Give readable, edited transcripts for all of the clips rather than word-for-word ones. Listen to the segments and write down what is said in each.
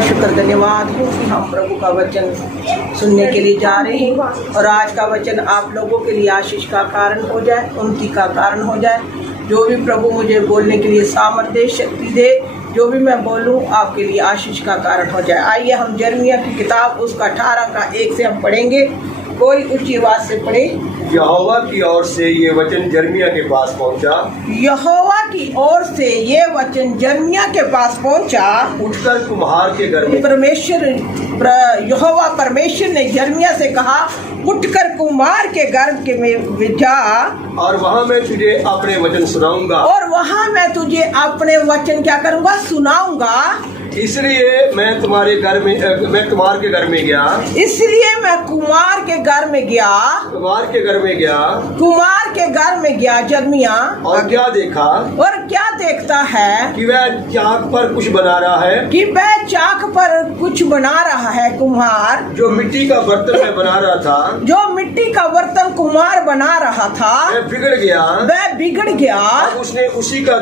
शुक्र धन्यवाद हो कि हम प्रभु का वचन सुनने के लिए जा रहे हैं और आज का वचन आप लोगों के लिए आशीष का कारण हो जाए, उन्नति का कारण हो जाए। जो भी प्रभु मुझे बोलने के लिए सामर्थ्य शक्ति दे, जो भी मैं बोलूं आपके लिए आशीष का कारण हो जाए। आइए हम यिर्मयाह की किताब उसका 18 का 1 से हम पढ़ेंगे। कोई ऊंची आवाज से पढ़े। यहोवा की ओर से ये वचन यिर्मयाह के पास पहुंचा। यहोवा की ओर से ये वचन यिर्मयाह के पास पहुंचा। उठकर कुम्हार के घर में यहोवा परमेश्वर ने यिर्मयाह से कहा, उठकर कुम्हार के घर में जा और वहाँ मैं तुझे अपने वचन सुनाऊंगा। और वहाँ मैं तुझे अपने वचन क्या करूँगा, सुनाऊंगा। इसलिए मैं कुम्हार के घर में गया। इसलिए मैं कुम्हार के घर में गया। कुम्हार के घर में गया। कुम्हार के घर में गया यिर्मयाह। और क्या देखा? और क्या देखता है कि वह चाक पर कुछ बना रहा है। कि वह चाक पर कुछ बना रहा है कुम्हार। जो मिट्टी का बर्तन में बना रहा था। जो मिट्टी का बर्तन कुम्हार बना रहा था वह बिगड़ गया। वह बिगड़ गया। तब उसने उसी का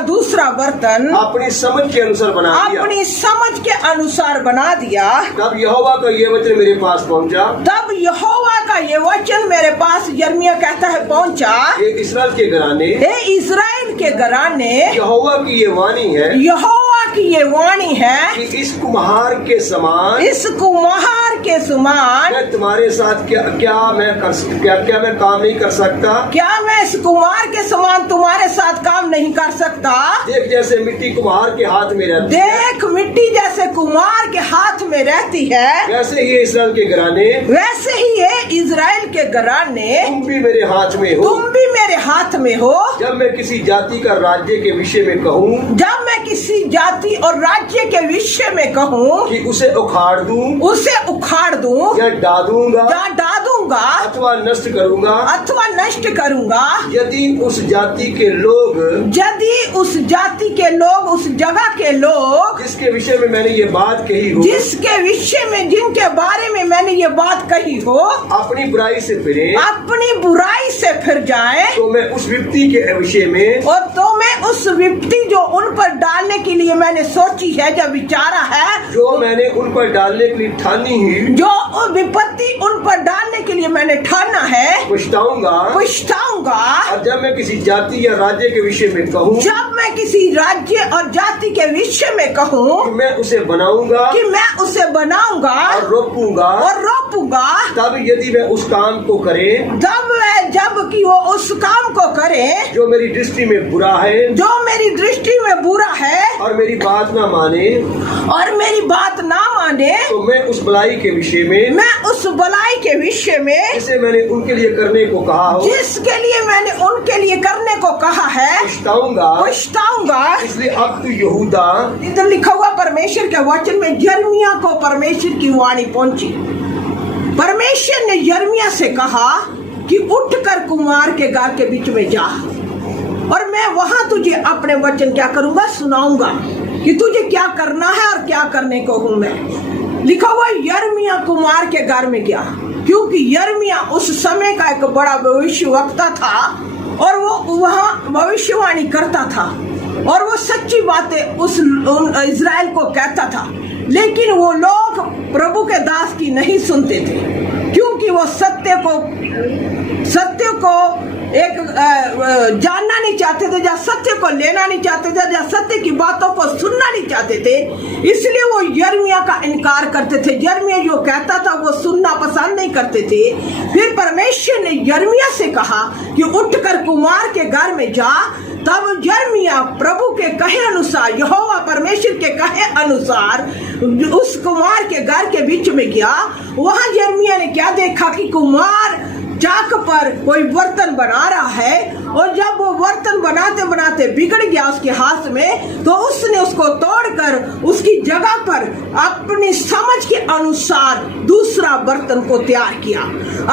दूसरा बर्तन अपनी समझ के अनुसार बना दिया। अपनी समझ के अनुसार बना दिया। तब यहोवा का ये वचन मेरे पास पहुंचा। तब यहोवा का ये वचन मेरे पास यिर्मयाह कहता है पहुंचा। ये इस्राएल के घराने, इस्राएल के घराने, यहोवा की ये वाणी है। यहोवा की ये वाणी है कि इस कुम्हार के समान मैं तुम्हारे साथ क्या मैं काम नहीं कर सकता। क्या मैं इस कुम्हार के समान तुम्हारे साथ काम नहीं कर सकता। देख जैसे मिट्टी कुम्हार के हाथ में रहती है। देख मिट्टी जैसे कुम्हार के हाथ में रहती है, वैसे ही इस्राएल के घराने, वैसे ही है इजराइल के घराने। तुम भी मेरे हाथ में हो। तुम भी मेरे हाथ में हो। जब मैं किसी जाति का राज्य के विषय में कहूँ, जब मैं किसी जाति और राज्य के विषय में कहूँ कि उसे उखाड़ दूं, या डालूंगा, अथवा नष्ट करूंगा, यदि उस जाति के लोग, उस जगह के लोग जिसके विषय में मैंने ये बात कही हो, जिनके बारे में मैंने ये बात कही हो, अपनी बुराई से फिर जाए, तो मैं उस विपत्ति के विषय में, और तो मैं उस विपत्ति जो उन पर डालने के लिए मैंने सोची है, जब विचारा है, जो मैंने उन पर डालने के लिए ठानी है, जो विपत्ति उन पर डालने के लिए मैंने ठाना है, पछताऊंगा। और जब मैं किसी जाति या राज्य के विषय में कहूँ, जब मैं किसी राज्य और जाति के विषय में कहूँ कि मैं उसे बनाऊंगा, और रोपूंगा, तब यदि वह उस काम को करे, जब कि वो उस काम को करे जो मेरी दृष्टि में बुरा है, और मेरी बात ना माने, तो मैं उस भलाई के विषय में, जिसे मैंने उनके लिए करने को कहा है, पछताऊंगा। इसलिए अब तू यहूदा, इधर लिखा हुआ परमेश्वर के वचन में यिर्मयाह को परमेश्वर की वाणी पहुंची। परमेश्वर ने यिर्मयाह से कहा कि उठकर कुम्हार के घर के बीच में जा, और मैं वहां तुझे अपने वचन क्या करूंगा, सुनाऊंगा कि तुझे क्या करना है और क्या करने को हूं मैं। लिखा हुआ यिर्मयाह कुम्हार के घर में गया, क्योंकि यिर्मयाह उस समय का एक बड़ा भविष्यवक्ता था और वो वहां भविष्यवाणी करता था और वो सच्ची बातें उस इजराइल को कहता था। लेकिन वो लोग प्रभु के दास की नहीं सुनते थे, क्योंकि वो सत्य को एक जानना नहीं चाहते थे, या सत्य को लेना नहीं चाहते थे, या सत्य की बातों को सुनना नहीं चाहते थे। इसलिए वो यिर्मयाह का इनकार करते थे। यिर्मयाह जो कहता था वो सुनना पसंद नहीं करते थे। फिर परमेश्वर ने यिर्मयाह से कहा कि उठकर कुम्हार के घर में जा। तब यिर्मयाह प्रभु के कहे अनुसार, यहोवा परमेश्वर के कहे अनुसार उस कुम्हार के घर के बीच में गया। वहां यिर्मयाह ने क्या देखा कि कुम्हार चाक पर कोई बर्तन बना रहा है, और जब वो बर्तन बनाते बनाते बिगड़ गया उसके हाथ में, तो उसने उसको तोड़कर उसकी जगह पर अपनी समझ के अनुसार दूसरा बर्तन को तैयार किया।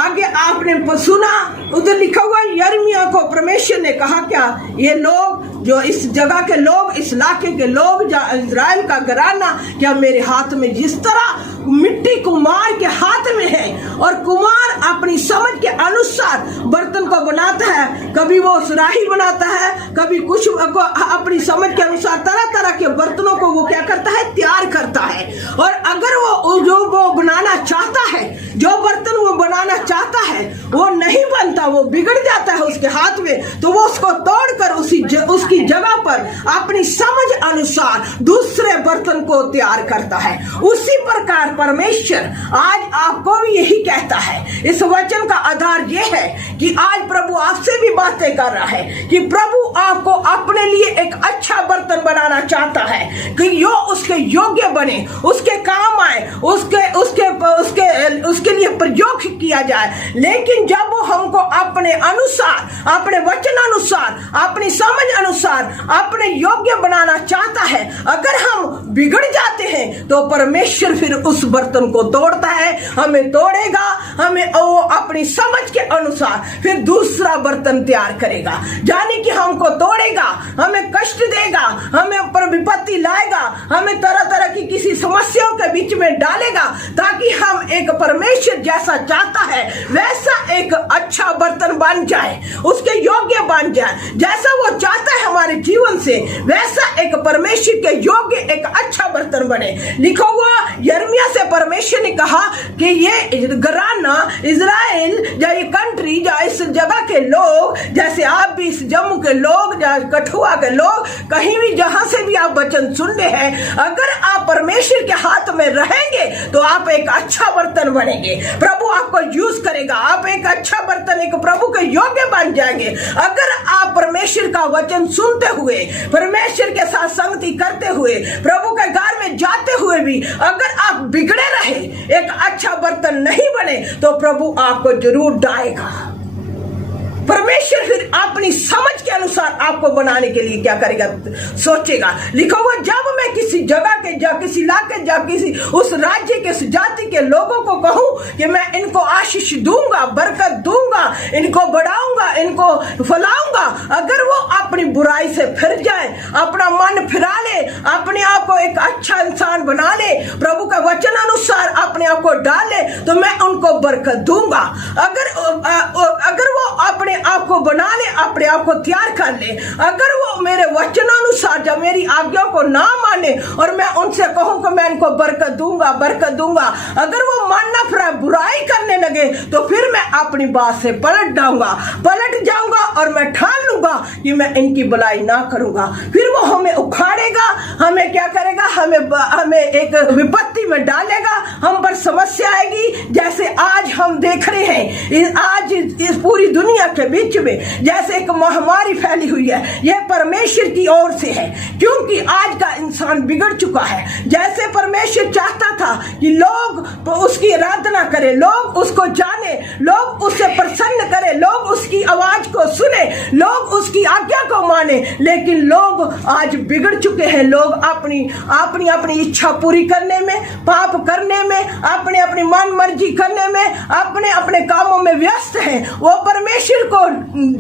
आगे आपने सुना, उधर लिखा हुआ यिर्मयाह को परमेश्वर ने कहा, क्या ये लोग जो इस जगह के लोग, इस इलाके के लोग, इजराइल का घराना, क्या मेरे हाथ में जिस तरह मिट्टी कुम्हार के हाथ में है और कुम्हार अपनी समझ के अनुसार बर्तन को बनाता है। कभी वो सुराही बनाता है, कभी कुछ अपनी समझ के अनुसार तरह तरह के बर्तनों को वो क्या करता है, तैयार करता है। और अगर वो बनाना चाहता है, जो बर्तन वो बनाना चाहता है वो नहीं बनता, वो बिगड़ जाता है उसके हाथ में, तो वो उसको तोड़कर उसकी जगह पर अपनी समझ अनुसार दूसरे बर्तन को तैयार करता है। उसी प्रकार परमेश्वर आज आपको भी यही कहता है। इस वचन का आधार ये है कि आज प्रभु आपसे भी बातें कर रहा है कि प्रभु आपको अपने लिए एक अच्छा बर्तन बनाना चाहता है कि यो उसके योग्य बने, उसके काम आए, उसके लिए प्रयोग किया जाए। लेकिन जब वो हमको अपने अनुसार, अपने वचन अनुसार, अपनी समझ अनुसार अपने योग्य बनाना चाहता है, अगर हम बिगड़ जाते हैं तो परमेश्वर फिर उस बर्तन को तोड़ता है, हमें तोड़ेगा, हमें वो अपनी समझ के अनुसार फिर दूसरा बर्तन तैयार करेगा। यानी कि हमको तोड़ेगा, हमें कष्ट देगा, हमें पर विपत्ति लाएगा, हमें तरह तरह की किसी समस्याओं के बीच में डालेगा, ताकि हम एक परमेश्वर जैसा चाहता है वैसा एक अच्छा बर्तन बन जाए, उसके योग्य बन जाए। जैसा वो चाहता है हमारे जीवन से वैसा एक परमेश्वर के योग्य एक अच्छा बर्तन बने। लिखा हुआ यिर्मयाह से परमेश्वर ने कहा कि ये घराना इजराइल या ये कंट्री या इस जगह के लोग, जैसे आप भी इस जम्मू के लोग या कठुआ के लोग, कहीं भी जहां से भी आप वचन सुन रहे हैं, अगर आप परमेश्वर के हाथ में रहेंगे तो आप एक अच्छा बर्तन बनेंगे, प्रभु आपको यूज करेगा, आप एक अच्छा बर्तन, एक प्रभु के योग्य बन जाएंगे। अगर आप परमेश्वर का वचन सुनते हुए, परमेश्वर के साथ संगति करते हुए, प्रभु के घर में जाते हुए भी अगर आप बिगड़े रहे, एक अच्छा बर्तन नहीं बने, तो प्रभु आपको जरूर डालेगा। परमेश्वर फिर अपनी समझ के अनुसार आपको बनाने के लिए क्या करेगा, सोचेगा। लिखा हुआ जब मैं किसी जगह के या किसी इलाके या किसी उस राज्य के उस जाति के लोगों को कहूं कि मैं इनको आशीष दूंगा, बरकत दूंगा, इनको बढ़ाऊंगा, इनको फैलाऊंगा, अगर वो अपनी बुराई से फिर जाए, अपना मन फिरा ले, अपने आप को एक अच्छा इंसान बना ले, प्रभु का वचन अनुसार अपने आप को डाल ले, तो मैं उनको बरकत दूंगा। अगर वो अपने आप को बना ले, अपने आप को तैयार कर ले, अगर वो मेरे वचनानुसार जब मेरी आज्ञा को ना माने और मैं उनसे कहूं कि मैं इनको बरकत दूंगा, बरकत दूंगा, अगर वो मानना फिर बुराई करने लगे, तो फिर मैं अपनी बात से पलट जाऊंगा और मैं ठान लूंगा कि मैं इनकी बुराई ना करूंगा। फिर वो हमें उखाड़ेगा, हमें क्या करेगा, हमें एक विपत्ति में डालेगा, हम पर समस्या आएगी। जैसे आज हम देख रहे हैं, आज इस पूरी दुनिया के बीच में जैसे एक महामारी फैली हुई है, यह परमेश्वर की ओर से है, क्योंकि आज का इंसान बिगड़ चुका है। जैसे परमेश्वर चाहता था कि लोग उसकी आराधना करें, लोग उसको जाने, लोग उससे प्रसन्न करें, लोग उसकी आवाज को सुने, लोग उसकी आज्ञा को माने, लेकिन लोग आज बिगड़ चुके हैं। लोग अपनी इच्छा पूरी करने में, पाप करने में, अपनी मन मर्जी करने में, अपने कामों में व्यस्त हैं। वो परमेश्वर को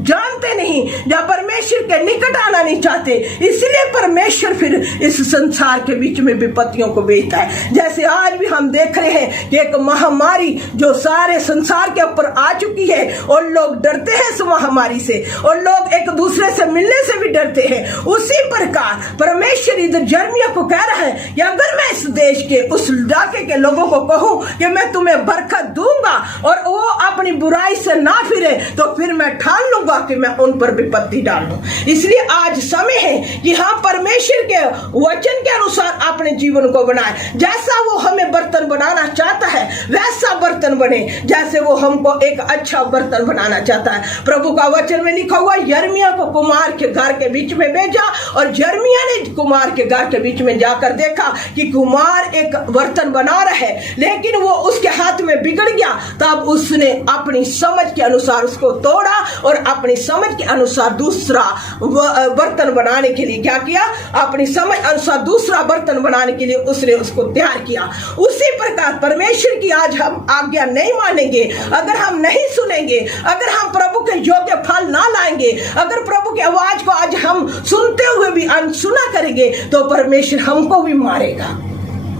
जानते नहीं या परमेश्वर के निकट आना नहीं चाहते, इसलिए परमेश्वर फिर इस संसार के बीच में विपत्तियों को भेजता है। जैसे आज भी हम देख रहे हैं कि एक महामारी जो सारे संसार के ऊपर आ चुकी है, और लोग डरते हैं इस महामारी से, और लोग एक दूसरे से मिलने से भी डरते हैं। उसी प्रकार परमेश्वर इधर यिर्मयाह को कह रहा है कि अगर मैं इस देश के उस इलाके के लोगों को कहूं कि मैं तुम्हें बरकत दूंगा और वो अपनी बुराई से ना फिरे, तो फिर मैं ठान लूंगा कि मैं उन पर विपत्ति डालूं। इसलिए आज समय है कि हम परमेश्वर के वचन के अनुसार अपने जीवन को बनाए। जैसा वो हमें बर्तन बनाना चाहता है वैसा बर्तन बने, जैसे वो हमको एक अच्छा बर्तन बनाना चाहता है। प्रभु का वचन में लिखा हुआ, यिर्मयाह को कुम्हार के घर के बीच में भेजा, और यिर्मयाह ने कुम्हार के घर के बीच में जाकर देखा कि कुम्हार एक बर्तन बना रहा है, लेकिन वो उसके हाथ में बिगड़ गया। तब उसने अपनी समझ के अनुसार उसको तोड़ा और अपनी समझ के अनुसार दूसरा बर्तन बनाने के लिए क्या किया, अपनी समझ अनुसार दूसरा बर्तन बनाने के लिए उसने उसको तैयार किया। उसी प्रकार परमेश्वर की आज हम आज्ञा नहीं मानेंगे, अगर हम नहीं सुनेंगे, अगर हम प्रभु के योग्य फल ना लाएंगे, अगर प्रभु की आवाज को आज हम सुनते हुए भी अनसुना करेंगे, तो परमेश्वर हमको भी मारेगा।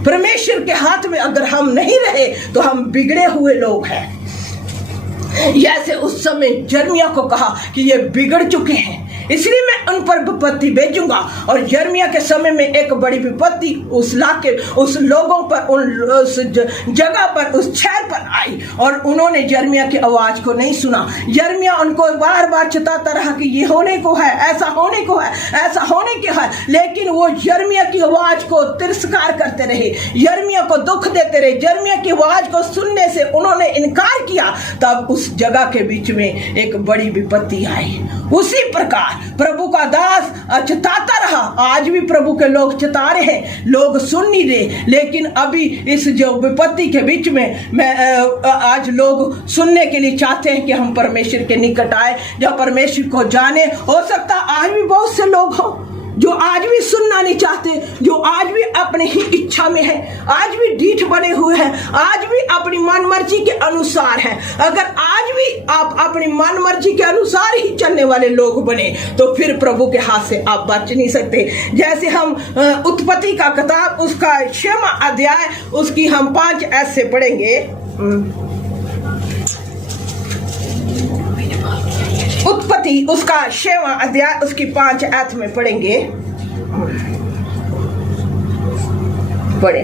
परमेश्वर के हाथ में अगर हम नहीं रहे तो हम बिगड़े हुए लोग हैं। जैसे उस समय यिर्मयाह को कहा कि ये बिगड़ चुके हैं, इसलिए मैं उन पर विपत्ति भेजूंगा। और यिर्मयाह के समय में एक बड़ी विपत्ति उस इलाके, उस लोगों पर, उस जगह पर, उस शहर पर आई और उन्होंने यिर्मयाह की आवाज को नहीं सुना। यिर्मयाह उनको बार बार चिताता रहा कि ये होने को है, ऐसा होने को है, ऐसा होने को है, लेकिन वो यिर्मयाह की आवाज को तिरस्कार करते रहे, यिर्मयाह को दुख देते रहे। यिर्मयाह की आवाज को सुनने से उन्होंने इनकार किया। तब उस जगह के बीच में एक बड़ी विपत्ति आई। उसी प्रकार प्रभु का दास चिताता रहा। आज भी प्रभु के लोग चिता रहे हैं, लोग सुन नहीं रहे, लेकिन अभी इस जो विपत्ति के बीच में मैं आज लोग सुनने के लिए चाहते हैं कि हम परमेश्वर के निकट आए, जब परमेश्वर को जाने। हो सकता आज भी बहुत से लोग हों जो आज भी सुनना नहीं चाहते, जो आज भी अपनी ही इच्छा में है, आज भी ढीठ बने हुए हैं, आज भी अपनी मनमर्जी के अनुसार हैं। अगर आज भी आप अपनी मनमर्जी के अनुसार ही चलने वाले लोग बने तो फिर प्रभु के हाथ से आप बच नहीं सकते। जैसे हम उत्पत्ति का किताब उसका 6वां अध्याय उसकी हम 5 ऐसे पढ़ेंगे। उत्पत्ति उसका 6वां अध्याय उसकी 5 आयत में पढ़ेंगे। पढ़े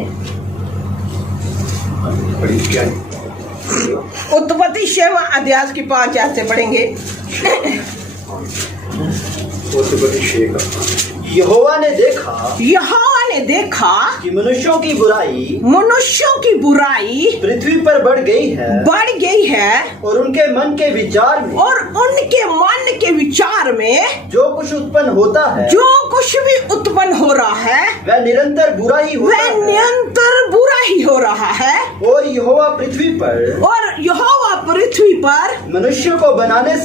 उत्पत्ति 6वां अध्याय उसकी 5 आयत से पढ़ेंगे। यहोवा ने देखा कि मनुष्यों की बुराई पृथ्वी पर बढ़ गई है और उनके मन के विचार में जो कुछ उत्पन्न होता है, जो कुछ भी उत्पन्न हो रहा है वह निरंतर बुरा ही हो रहा है। और यहोवा पृथ्वी पर मनुष्य को बनाने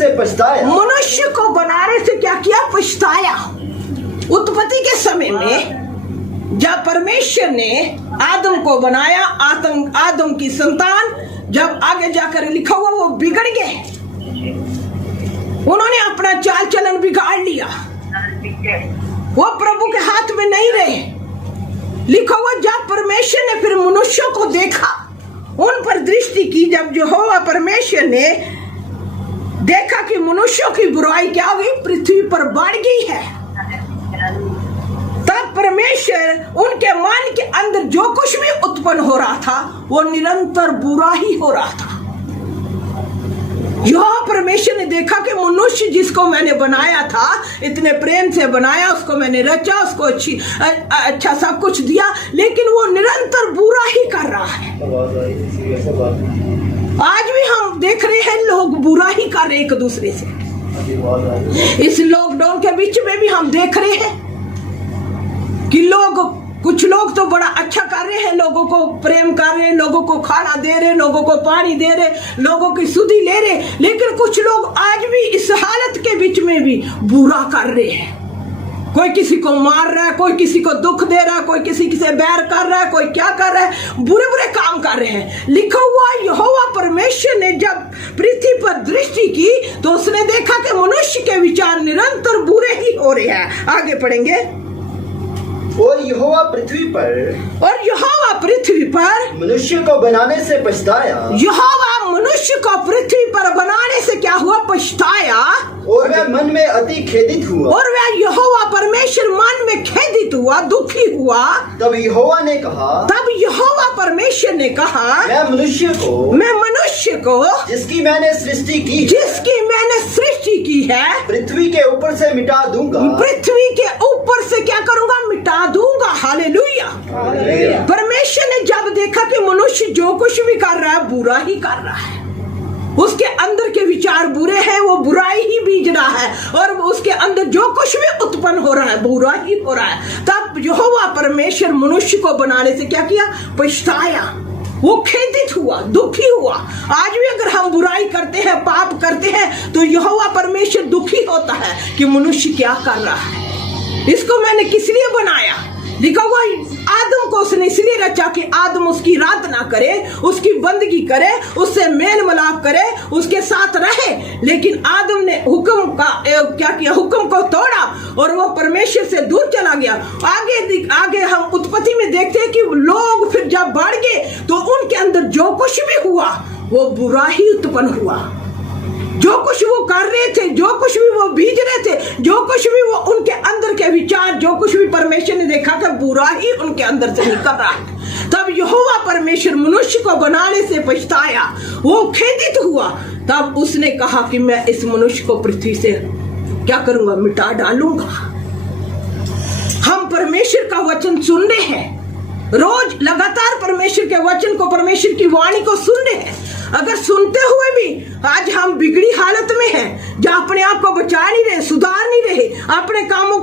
से क्या किया? पछताया। उत्पत्ति के समय में जब परमेश्वर ने आदम को बनाया, आदम की संतान जब आगे जाकर लिखा हुआ वो बिगड़ गए, उन्होंने अपना चाल चलन बिगाड़ लिया, वो प्रभु के हाथ में नहीं रहे। लिखा हुआ जब परमेश्वर ने फिर मनुष्यों को देखा, उन पर दृष्टि की, जब यहोवा परमेश्वर ने देखा कि मनुष्यों की बुराई क्या हुई, पृथ्वी पर बढ़ गई है, तब परमेश्वर उनके मन के अंदर जो कुछ भी उत्पन्न हो रहा था वो निरंतर बुरा ही हो रहा था। यह परमेश्वर ने देखा कि मनुष्य जिसको मैंने बनाया था, इतने प्रेम से बनाया, उसको मैंने रचा, उसको अच्छा सब कुछ दिया, लेकिन वो निरंतर बुरा ही कर रहा है। आज भी हम देख रहे हैं लोग बुरा ही कर रहे हैं एक दूसरे से। इस लॉकडाउन के बीच में भी हम देख रहे हैं कि कुछ लोग तो बड़ा अच्छा कर रहे हैं, लोगों को प्रेम कर रहे हैं, लोगों को खाना दे रहे, लोगों को पानी दे रहे, लोगों की सुधि ले रहे, लेकिन कुछ लोग आज भी इस हालत के बीच में भी बुरा कर रहे हैं। कोई किसी को मार रहा है, कोई किसी को दुख दे रहा है, कोई किसी से बैर कर रहा है, कोई क्या कर रहा है, बुरे बुरे काम कर रहे हैं। लिखा हुआ यहोवा परमेश्वर ने जब पृथ्वी पर दृष्टि की तो उसने देखा कि मनुष्य के विचार निरंतर बुरे ही हो रहे हैं। आगे पढ़ेंगे। और यहोवा पृथ्वी पर मनुष्य को बनाने से पछताया। यहोवा मनुष्य को पृथ्वी पर बनाने से क्या हुआ? पछताया। और वह मन में अति खेदित हुआ। और वह यहोवा परमेश्वर मन में खेदित हुआ, दुखी हुआ। तब यहोवा परमेश्वर ने कहा, मैं मनुष्य को जिसकी मैंने सृष्टि की है पृथ्वी के ऊपर से मिटा दूंगा। पृथ्वी के ऊपर से क्या करूंगा? मिटा दूंगा। हालेलुया। परमेश्वर ने जब देखा कि मनुष्य जो कुछ भी कर रहा है बुरा ही कर रहा है, उसके अंदर के विचार बुरे हैं, वो बुराई ही बीज रहा है, और उसके अंदर जो कुछ भी उत्पन्न हो रहा है बुरा ही हो रहा है, तब यहोवा परमेश्वर मनुष्य को बनाने से क्या किया? पछताया। वो खेदित हुआ, दुखी हुआ। आज भी अगर हम बुराई करते हैं, पाप करते हैं, तो यहोवा परमेश्वर दुखी होता है कि मनुष्य क्या कर रहा है, इसको मैंने किस लिए बनाया, लिखा हुआ आदम को उसने इसलिए रचा कि आदम उसकी आराधना करे, उसकी बंदगी करे, उससे मेल मिलाप करे, उसके साथ रहे। लेकिन आदम ने हुक्म का क्या किया, हुक्म को तोड़ा और वो परमेश्वर से दूर चला गया। आगे हम उत्पत्ति में देखते हैं कि लोग फिर जब बढ़ गए तो उनके अंदर जो कुछ भी हुआ वो बुरा ही उत्पन्न हुआ। जो कुछ वो कर रहे थे, जो कुछ भी वो बीज रहे थे, जो कुछ भी वो उनके अंदर के विचार, जो कुछ भी परमेश्वर ने देखा था बुरा ही उनके अंदर से निकल रहा है। तब यहोवा परमेश्वर मनुष्य को बनाने से पछताया, वो खेदित हुआ। तब उसने कहा कि मैं इस मनुष्य को पृथ्वी से क्या करूंगा, मिटा डालूंगा। हम परमेश्वर का वचन सुन रहे हैं, रोज लगातार परमेश्वर के वचन को, परमेश्वर की वाणी को सुन रहे हैं। अगर सुनते हुए भी आज हम बिगड़ी हालत में हैं, जो अपने आप को बचा नहीं रहे, सुधार नहीं रहे, अपने कामों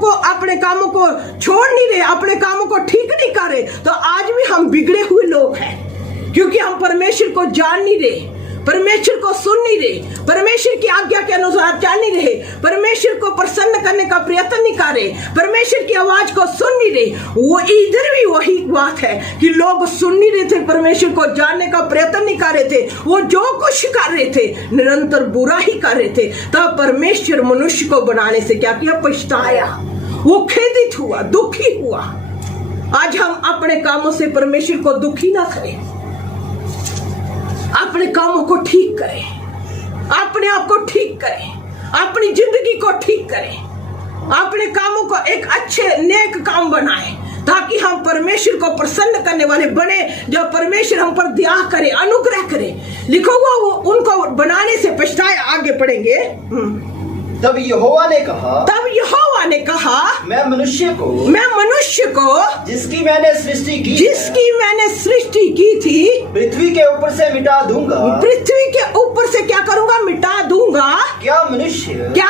को छोड़ नहीं रहे, अपने कामों को ठीक नहीं कर रहे, तो आज भी हम बिगड़े हुए लोग हैं। क्योंकि हम परमेश्वर को जान नहीं रहे, परमेश्वर को सुन नहीं रहे, परमेश्वर की आज्ञा के अनुसार चल नहीं रहे, परमेश्वर को प्रसन्न करने का प्रयत्न नहीं कर रहे, परमेश्वर की आवाज को सुन नहीं रहे। वो इधर भी वही बात है कि लोग सुन नहीं रहे थे, परमेश्वर को जानने का प्रयत्न नहीं कर रहे थे, वो जो कुछ कर रहे थे निरंतर बुरा ही कर रहे थे। तब परमेश्वर मनुष्य को बनाने से क्या किया, पछताया, वो खेदित हुआ, दुखी हुआ। आज हम अपने कामों से परमेश्वर को दुखी ना करें, अपने कामों को ठीक करें, अपने आप को ठीक करें, अपनी जिंदगी को ठीक करें, अपने कामों को एक अच्छे नेक काम बनाएं, ताकि हम परमेश्वर को प्रसन्न करने वाले बने। जब परमेश्वर हम पर दया करे, अनुग्रह करे, लिखो वो उनको बनाने से पछताया। आगे पढ़ेंगे। तब यहोवा ने कहा मैं मनुष्य को जिसकी मैंने सृष्टि की थी पृथ्वी के ऊपर से मिटा दूंगा। पृथ्वी के ऊपर से क्या करूंगा, मिटा दूंगा। क्या मनुष्य, क्या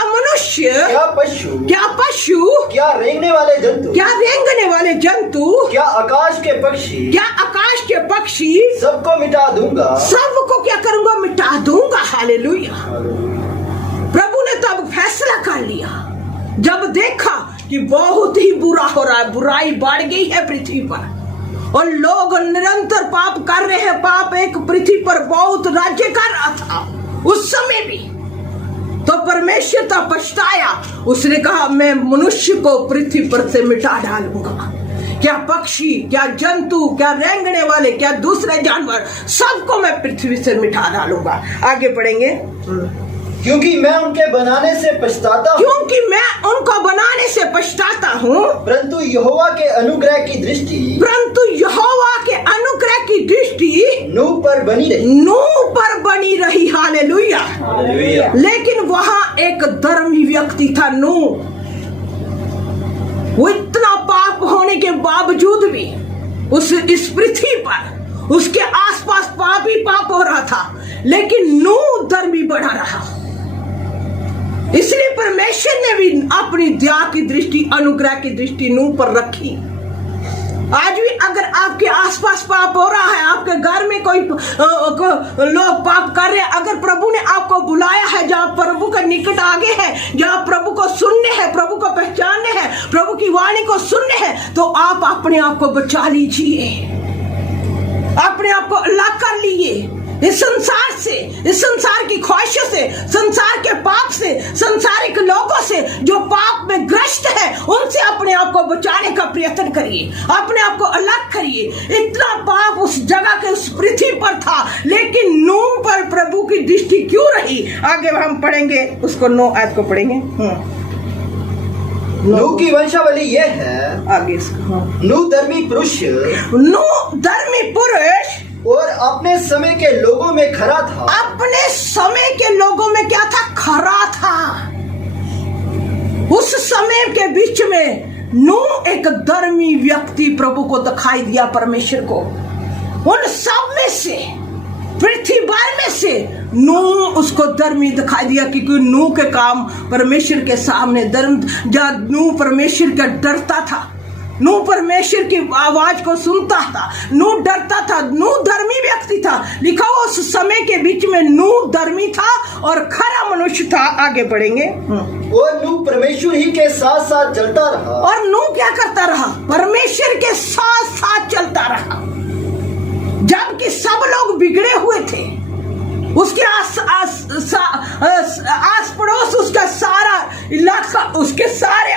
पशु, क्या रेंगने वाले जंतु, क्या आकाश के पक्षी, सबको मिटा दूंगा। सबको क्या करूंगा, मिटा दूंगा। हालेलुया। प्रभु ने तब फैसला कर लिया, जब देखा कि बहुत ही बुरा हो रहा है, बुराई बढ़ गई है पृथ्वी पर और लोग निरंतर पाप कर रहे हैं। पाप एक पृथ्वी पर बहुत राज्य कर रहा था उस समय भी। तो परमेश्वर तब पछताया, उसने कहा मैं मनुष्य को पृथ्वी पर से मिटा डालूंगा। क्या पक्षी, क्या जंतु, क्या रेंगने वाले, क्या दूसरे जानवर, सबको मैं पृथ्वी से मिटा डालूंगा। आगे पढ़ेंगे। क्योंकि मैं उनके बनाने से पछताता हूँ, परंतु यहोवा के अनुग्रह की दृष्टि नूह पर बनी रही। हालेलुया। लेकिन वहाँ एक धर्मी व्यक्ति था नूह। वो इतना पाप होने के बावजूद भी इस पृथ्वी पर उसके आसपास पाप ही पाप हो रहा था, लेकिन नूह धर्मी बना रहा। इसलिए परमेश्वर ने भी अपनी दया की दृष्टि, अनुग्रह की दृष्टि नूह पर रखी। आज भी अगर आपके आसपास पाप हो रहा है, आपके घर में कोई लोग पाप कर रहे हैं, अगर प्रभु ने आपको बुलाया है, जहाँ प्रभु का निकट आगे है, जहाँ प्रभु को सुनने हैं, प्रभु को पहचानने हैं, प्रभु की वाणी को सुनने हैं, तो आप अपने आप को बचा लीजिए, अपने आप को अलग कर लीजिए इस संसार से, इस संसार की ख्वाहिशों से, संसार के पाप से, संसारिक लोगों से जो पाप में ग्रस्त है, उनसे अपने आप को बचाने का प्रयत्न करिए, अपने आप को अलग करिए। इतना पाप उस जगह के, उस पृथ्वी पर था, लेकिन नूह पर प्रभु की दृष्टि क्यों रही? आगे हम पढ़ेंगे उसको, 9 आयत को पढ़ेंगे। नूह की वंशावली ये है, आगे नूह धर्मी पुरुष और अपने समय के लोगों में खरा था। अपने समय के लोगों में क्या था? खरा था। उस समय के बीच में नूह एक धर्मी व्यक्ति प्रभु को दिखाई दिया, परमेश्वर को। उन सब में से, पृथ्वी भर में से नूह उसको धर्मी दिखाई दिया, क्योंकि नूह के काम परमेश्वर के सामने धर्म, जब नूह परमेश्वर का डरता था, नूह परमेश्वर की आवाज को सुनता था, नूह डरता था, नूह धर्मी व्यक्ति था। लिखा हुआ उस समय के बीच में नूह धर्मी था और खरा मनुष्य था। आगे बढ़ेंगे। और नूह परमेश्वर ही के साथ साथ चलता रहा। और नूह क्या करता रहा? परमेश्वर उसके सारे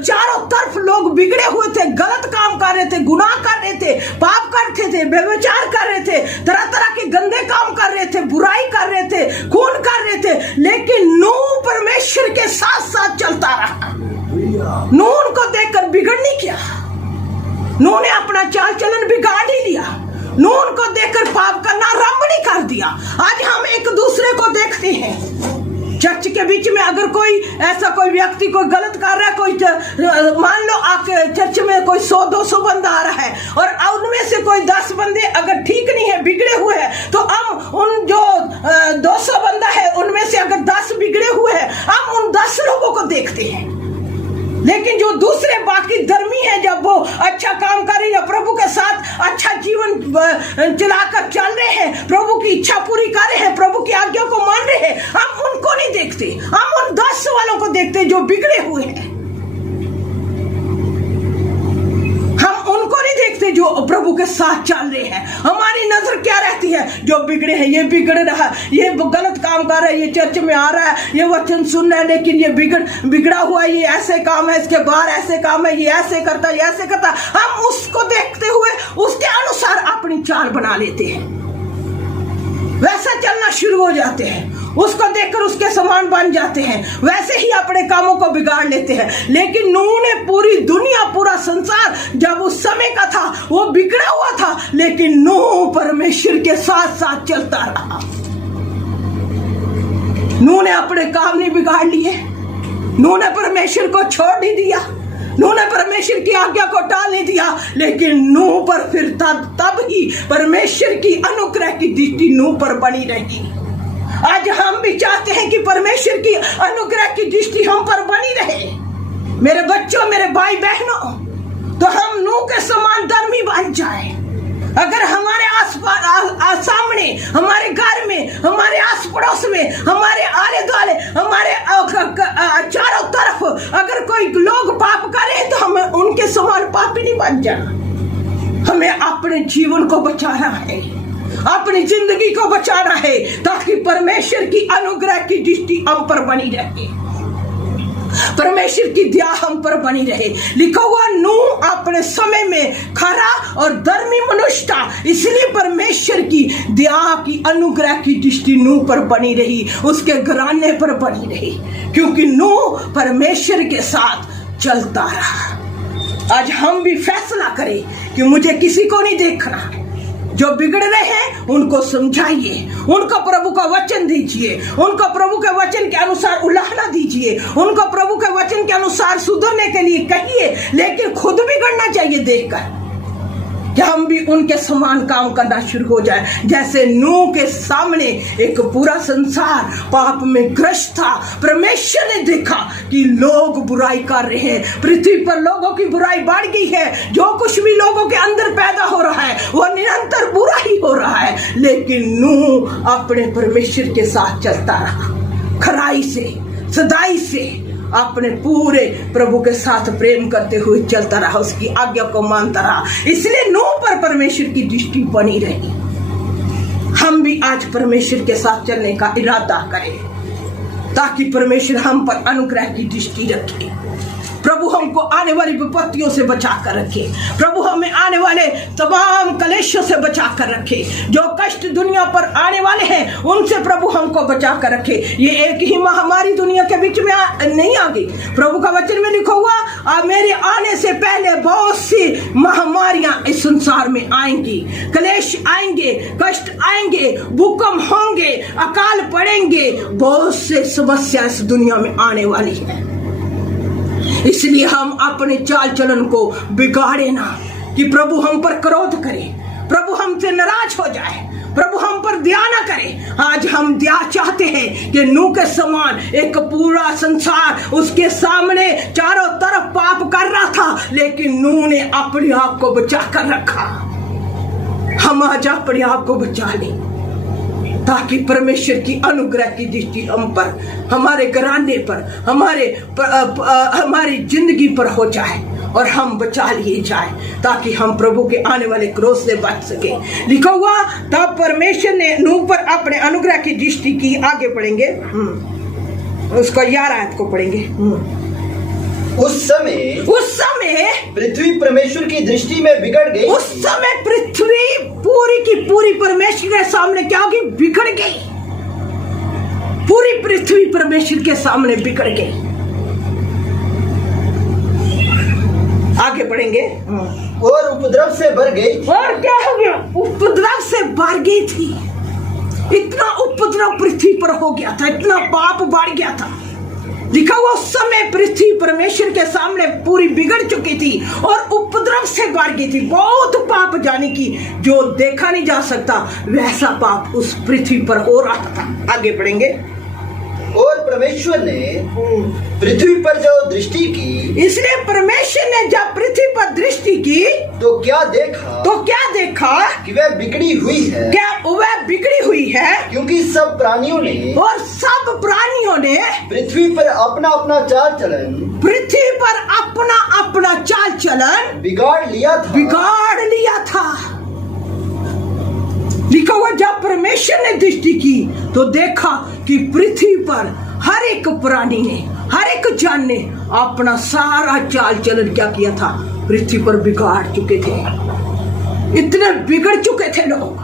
चारों तरफ लोग बिगड़े हुए थे, गलत काम कर रहे थे, गुनाह कर रहे थे, पाप करते थे, व्यभिचार कर रहे थे, तरह तरह के गंदे काम कर रहे थे, बुराई कर रहे थे, खून कर रहे थे। लेकिन नूह परमेश्वर के साथ साथ चलता रहा। नूह उनको देखकर बिगड़ नहीं किया। नूह ने अपना चाल चलन बिगाड़ ही लिया। नूह उनको देखकर पाप करना आरंभ नहीं कर दिया। आज हम एक दूसरे को देखते हैं चर्च के बीच में, अगर कोई ऐसा कोई व्यक्ति कोई गलत कर रहा है, कोई मान लो आपके चर्च में कोई 100-200 बंदा आ रहा है और उनमें से कोई 10 बंदे अगर ठीक नहीं है, बिगड़े हुए हैं, तो हम उन जो 200 बंदा है उनमें से अगर 10 बिगड़े हुए हैं, हम उन 10 लोगों को देखते हैं। लेकिन जो दूसरे बाकी धर्मी है, जब वो अच्छा काम कर रहे हैं, प्रभु के साथ अच्छा जीवन चलाकर चल रहे हैं, प्रभु की इच्छा पूरी कर रहे हैं, प्रभु की आज्ञा को मान रहे हैं, हम उनको नहीं देखते। हम उन 10 वालों को देखते हैं जो बिगड़े हुए हैं। हम उनको नहीं देखते जो प्रभु के साथ चल रहे हैं। हमारी नजर क्या रहती है? जो बिगड़े हैं, ये बिगड़ रहा है, ये गलत काम कर रहा है, ये चर्च में आ रहा है, ये वचन सुन रहा है, लेकिन ये बिगड़ा हुआ है, ये ऐसे काम है, इसके बाहर ऐसे काम है, ये ऐसे करता है, ये ऐसे करता है। हम उसको देखते हुए उसके अनुसार अपनी चाल बना लेते हैं, वैसा चलना शुरू हो जाते हैं, उसको देखकर उसके समान बन जाते हैं, वैसे ही अपने कामों को बिगाड़ लेते हैं। लेकिन नूह ने पूरी दुनिया, पूरा संसार जब उस समय का था वो बिगड़ा हुआ था, लेकिन नूह परमेश्वर के साथ साथ चलता रहा। नूह ने अपने काम नहीं बिगाड़ लिए, नूह ने परमेश्वर को छोड़ नहीं दिया, नूह ने परमेश्वर की आज्ञा को टाल नहीं दिया। लेकिन नूह पर फिर तब ही परमेश्वर की अनुग्रह की दृष्टि नूह पर बनी रही। आज हम भी चाहते हैं कि परमेश्वर की अनुग्रह की दृष्टि हम पर बनी रहे। मेरे बच्चों, मेरे भाई बहनों, तो हम नूह के समान धर्मी बन जाए। अगर हमारे आसपास, सामने, हमारे घर में, हमारे आस पड़ोस में, हमारे आले दुआले, हमारे चारों तरफ अगर कोई लोग पाप करे, तो हमें उनके समान पापी नहीं बन जाना। हमें अपने जीवन को बचाना है, अपनी जिंदगी को बचाना है, ताकि परमेश्वर की अनुग्रह की दृष्टि हम पर बनी रहे, परमेश्वर की दया हम पर बनी रहे। लिखा हुआ नूह अपने समय में खरा और धर्मी मनुष्य था, इसलिए परमेश्वर की दया की अनुग्रह की दृष्टि नूह पर बनी रही, उसके घराने पर बनी रही, क्योंकि नूह परमेश्वर के साथ चलता रहा। आज हम भी फैसला करें कि मुझे किसी को नहीं देखना, जो बिगड़ रहे हैं उनको समझाइए, उनको प्रभु का वचन दीजिए, उनको प्रभु के वचन के अनुसार उलाहना दीजिए, उनको प्रभु के वचन के अनुसार सुधरने के लिए कहिए, लेकिन खुद बिगड़ना चाहिए देखकर कि हम भी उनके समान काम करना शुरू हो जाए। जैसे नूह के सामने एक पूरा संसार पाप में ग्रस्त था, परमेश्वर ने देखा कि लोग बुराई कर रहे हैं, पृथ्वी पर लोगों की बुराई बढ़ गई है, जो कुछ भी लोगों के अंदर पैदा हो रहा है वो निरंतर बुरा ही हो रहा है। लेकिन नूह अपने परमेश्वर के साथ चलता रहा, खराई से, सदाई से, अपने पूरे प्रभु के साथ प्रेम करते हुए चलता रहा, उसकी आज्ञा को मानता रहा, इसलिए नूह पर परमेश्वर की दृष्टि बनी रही। हम भी आज परमेश्वर के साथ चलने का इरादा करें, ताकि परमेश्वर हम पर अनुग्रह की दृष्टि रखे, प्रभु हमको आने वाली विपत्तियों से बचा कर रखे, प्रभु हमें आने वाले तमाम कलेशों से बचा कर रखे, जो कष्ट दुनिया पर आने वाले हैं उनसे प्रभु हमको बचा कर रखे। ये एक ही महामारी दुनिया के बीच में नहीं आ गई। प्रभु का वचन में लिखा हुआ, मेरे आने से पहले बहुत सी महामारियां इस संसार में आएंगी, क्लेश आएंगे, कष्ट आएंगे, भूकंप होंगे, अकाल पड़ेंगे, बहुत से समस्या इस दुनिया में आने वाली है। इसलिए हम अपने चाल चलन को बिगाड़े ना, कि प्रभु हम पर क्रोध करे, प्रभु हमसे नाराज हो जाए, प्रभु हम पर दया ना करे। आज हम दया चाहते हैं कि नूह के समान एक पूरा संसार उसके सामने चारों तरफ पाप कर रहा था, लेकिन नूह ने अपने आप को बचा कर रखा। हम आज अपने आप को बचा लें, ताकि परमेश्वर की अनुग्रह की दृष्टि हम पर, हमारे घराने पर, हमारी जिंदगी पर हो जाए और हम बचा लिए जाए, ताकि हम प्रभु के आने वाले क्रोध से बच सके। लिखा हुआ, तब परमेश्वर ने नूह पर अपने अनुग्रह की दृष्टि की। आगे पढ़ेंगे उसको 11 आयत को पढ़ेंगे। उस समय पृथ्वी परमेश्वर की दृष्टि में बिगड़ गई। उस समय पृथ्वी पूरी की पूरी परमेश्वर के सामने क्या होगी? बिगड़ गई। पूरी पृथ्वी परमेश्वर के सामने बिगड़ गई। आगे बढ़ेंगे। और उपद्रव से भर गई। और क्या हो गया? उपद्रव से भर गई थी। इतना उपद्रव पृथ्वी पर हो गया था, इतना पाप बढ़ गया था। लिखा हुआ उस समय पृथ्वी परमेश्वर के सामने पूरी बिगड़ चुकी थी और उपद्रव से बढ़ गई थी। बहुत पाप, जाने की जो देखा नहीं जा सकता वैसा पाप उस पृथ्वी पर हो रहा था। आगे बढ़ेंगे। और परमेश्वर ने पृथ्वी पर जो दृष्टि की, इसलिए परमेश्वर ने जब पृथ्वी पर दृष्टि की तो क्या देखा कि वह बिगड़ी हुई है। क्या वह बिगड़ी हुई है? क्योंकि सब प्राणियों ने पृथ्वी पर अपना अपना चाल चलन बिगाड़ लिया था। लिखा हुआ जब परमेश्वर ने दृष्टि की तो देखा कि पृथ्वी पर हर एक प्राणी ने, हर एक जान ने अपना सारा चाल चलन क्या किया था? पृथ्वी पर बिगाड़ चुके थे। इतने बिगड़ चुके थे लोग।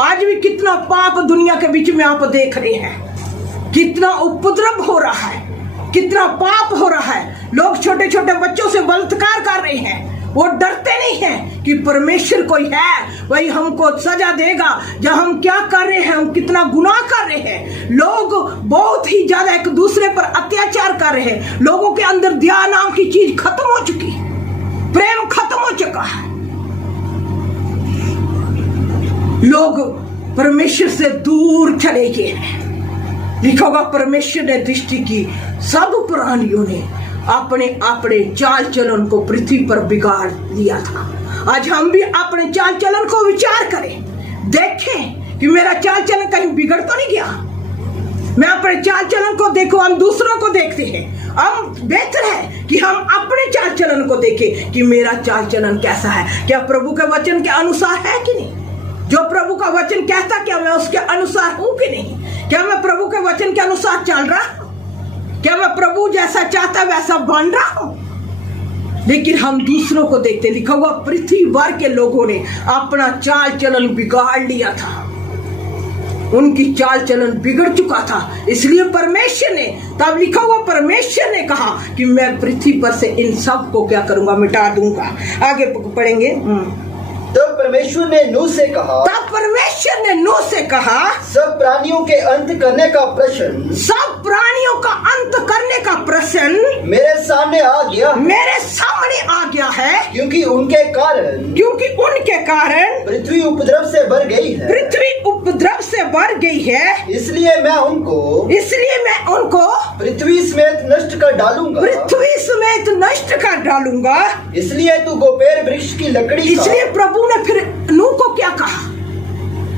आज भी कितना पाप दुनिया के बीच में आप देख रहे हैं, कितना उपद्रव हो रहा है, कितना पाप हो रहा है। लोग छोटे छोटे बच्चों से बलात्कार कर रहे हैं। वो डरते नहीं हैं कि परमेश्वर कोई है, वही हमको सजा देगा जब हम क्या कर रहे हैं, हम कितना गुनाह कर रहे हैं। लोग बहुत ही ज्यादा एक दूसरे पर अत्याचार कर रहे हैं। लोगों के अंदर दया नाम की चीज खत्म हो चुकी है, प्रेम खत्म हो चुका है। लोग परमेश्वर से दूर चले गए हैं। लिखा होगा परमेश्वर ने दृष्टि की, सब प्राणियों ने अपने अपने चाल चलन को पृथ्वी पर बिगाड़ दिया था। आज हम भी अपने चाल चलन को विचार करें, देखें कि मेरा चाल चलन कहीं बिगड़ तो नहीं गया। मैं अपने चाल चलन को देखो, हम दूसरों को देखते हैं। हम बेहतर है कि हम अपने चाल चलन को देखें कि मेरा चाल चलन कैसा है, क्या प्रभु के वचन के अनुसार है कि नहीं। जो प्रभु का वचन कहता क्या मैं उसके अनुसार हूं कि नहीं, क्या मैं प्रभु के वचन के अनुसार चल रहा हूं, क्या मैं प्रभु जैसा चाहता वैसा बन रहा हूं। लेकिन हम दूसरों को देखते। लिखा हुआ पृथ्वी भर के लोगों ने अपना चाल चलन बिगाड़ लिया था, उनकी चाल चलन बिगड़ चुका था। इसलिए परमेश्वर ने, तब लिखा हुआ परमेश्वर ने कहा कि मैं पृथ्वी पर से इन सब को क्या करूंगा, मिटा दूंगा। आगे पढ़ेंगे। तब परमेश्वर ने नूह से कहा, सब प्राणियों के अंत करने का प्रश्न मेरे सामने आ गया है, क्योंकि उनके कारण पृथ्वी उपद्रव से भर गई है। इसलिए मैं उनको पृथ्वी समेत नष्ट कर डालूंगा। इसलिए तू गोपेर वृक्ष की लकड़ी, इसलिए प्रभु ने फिर नूह को क्या कहा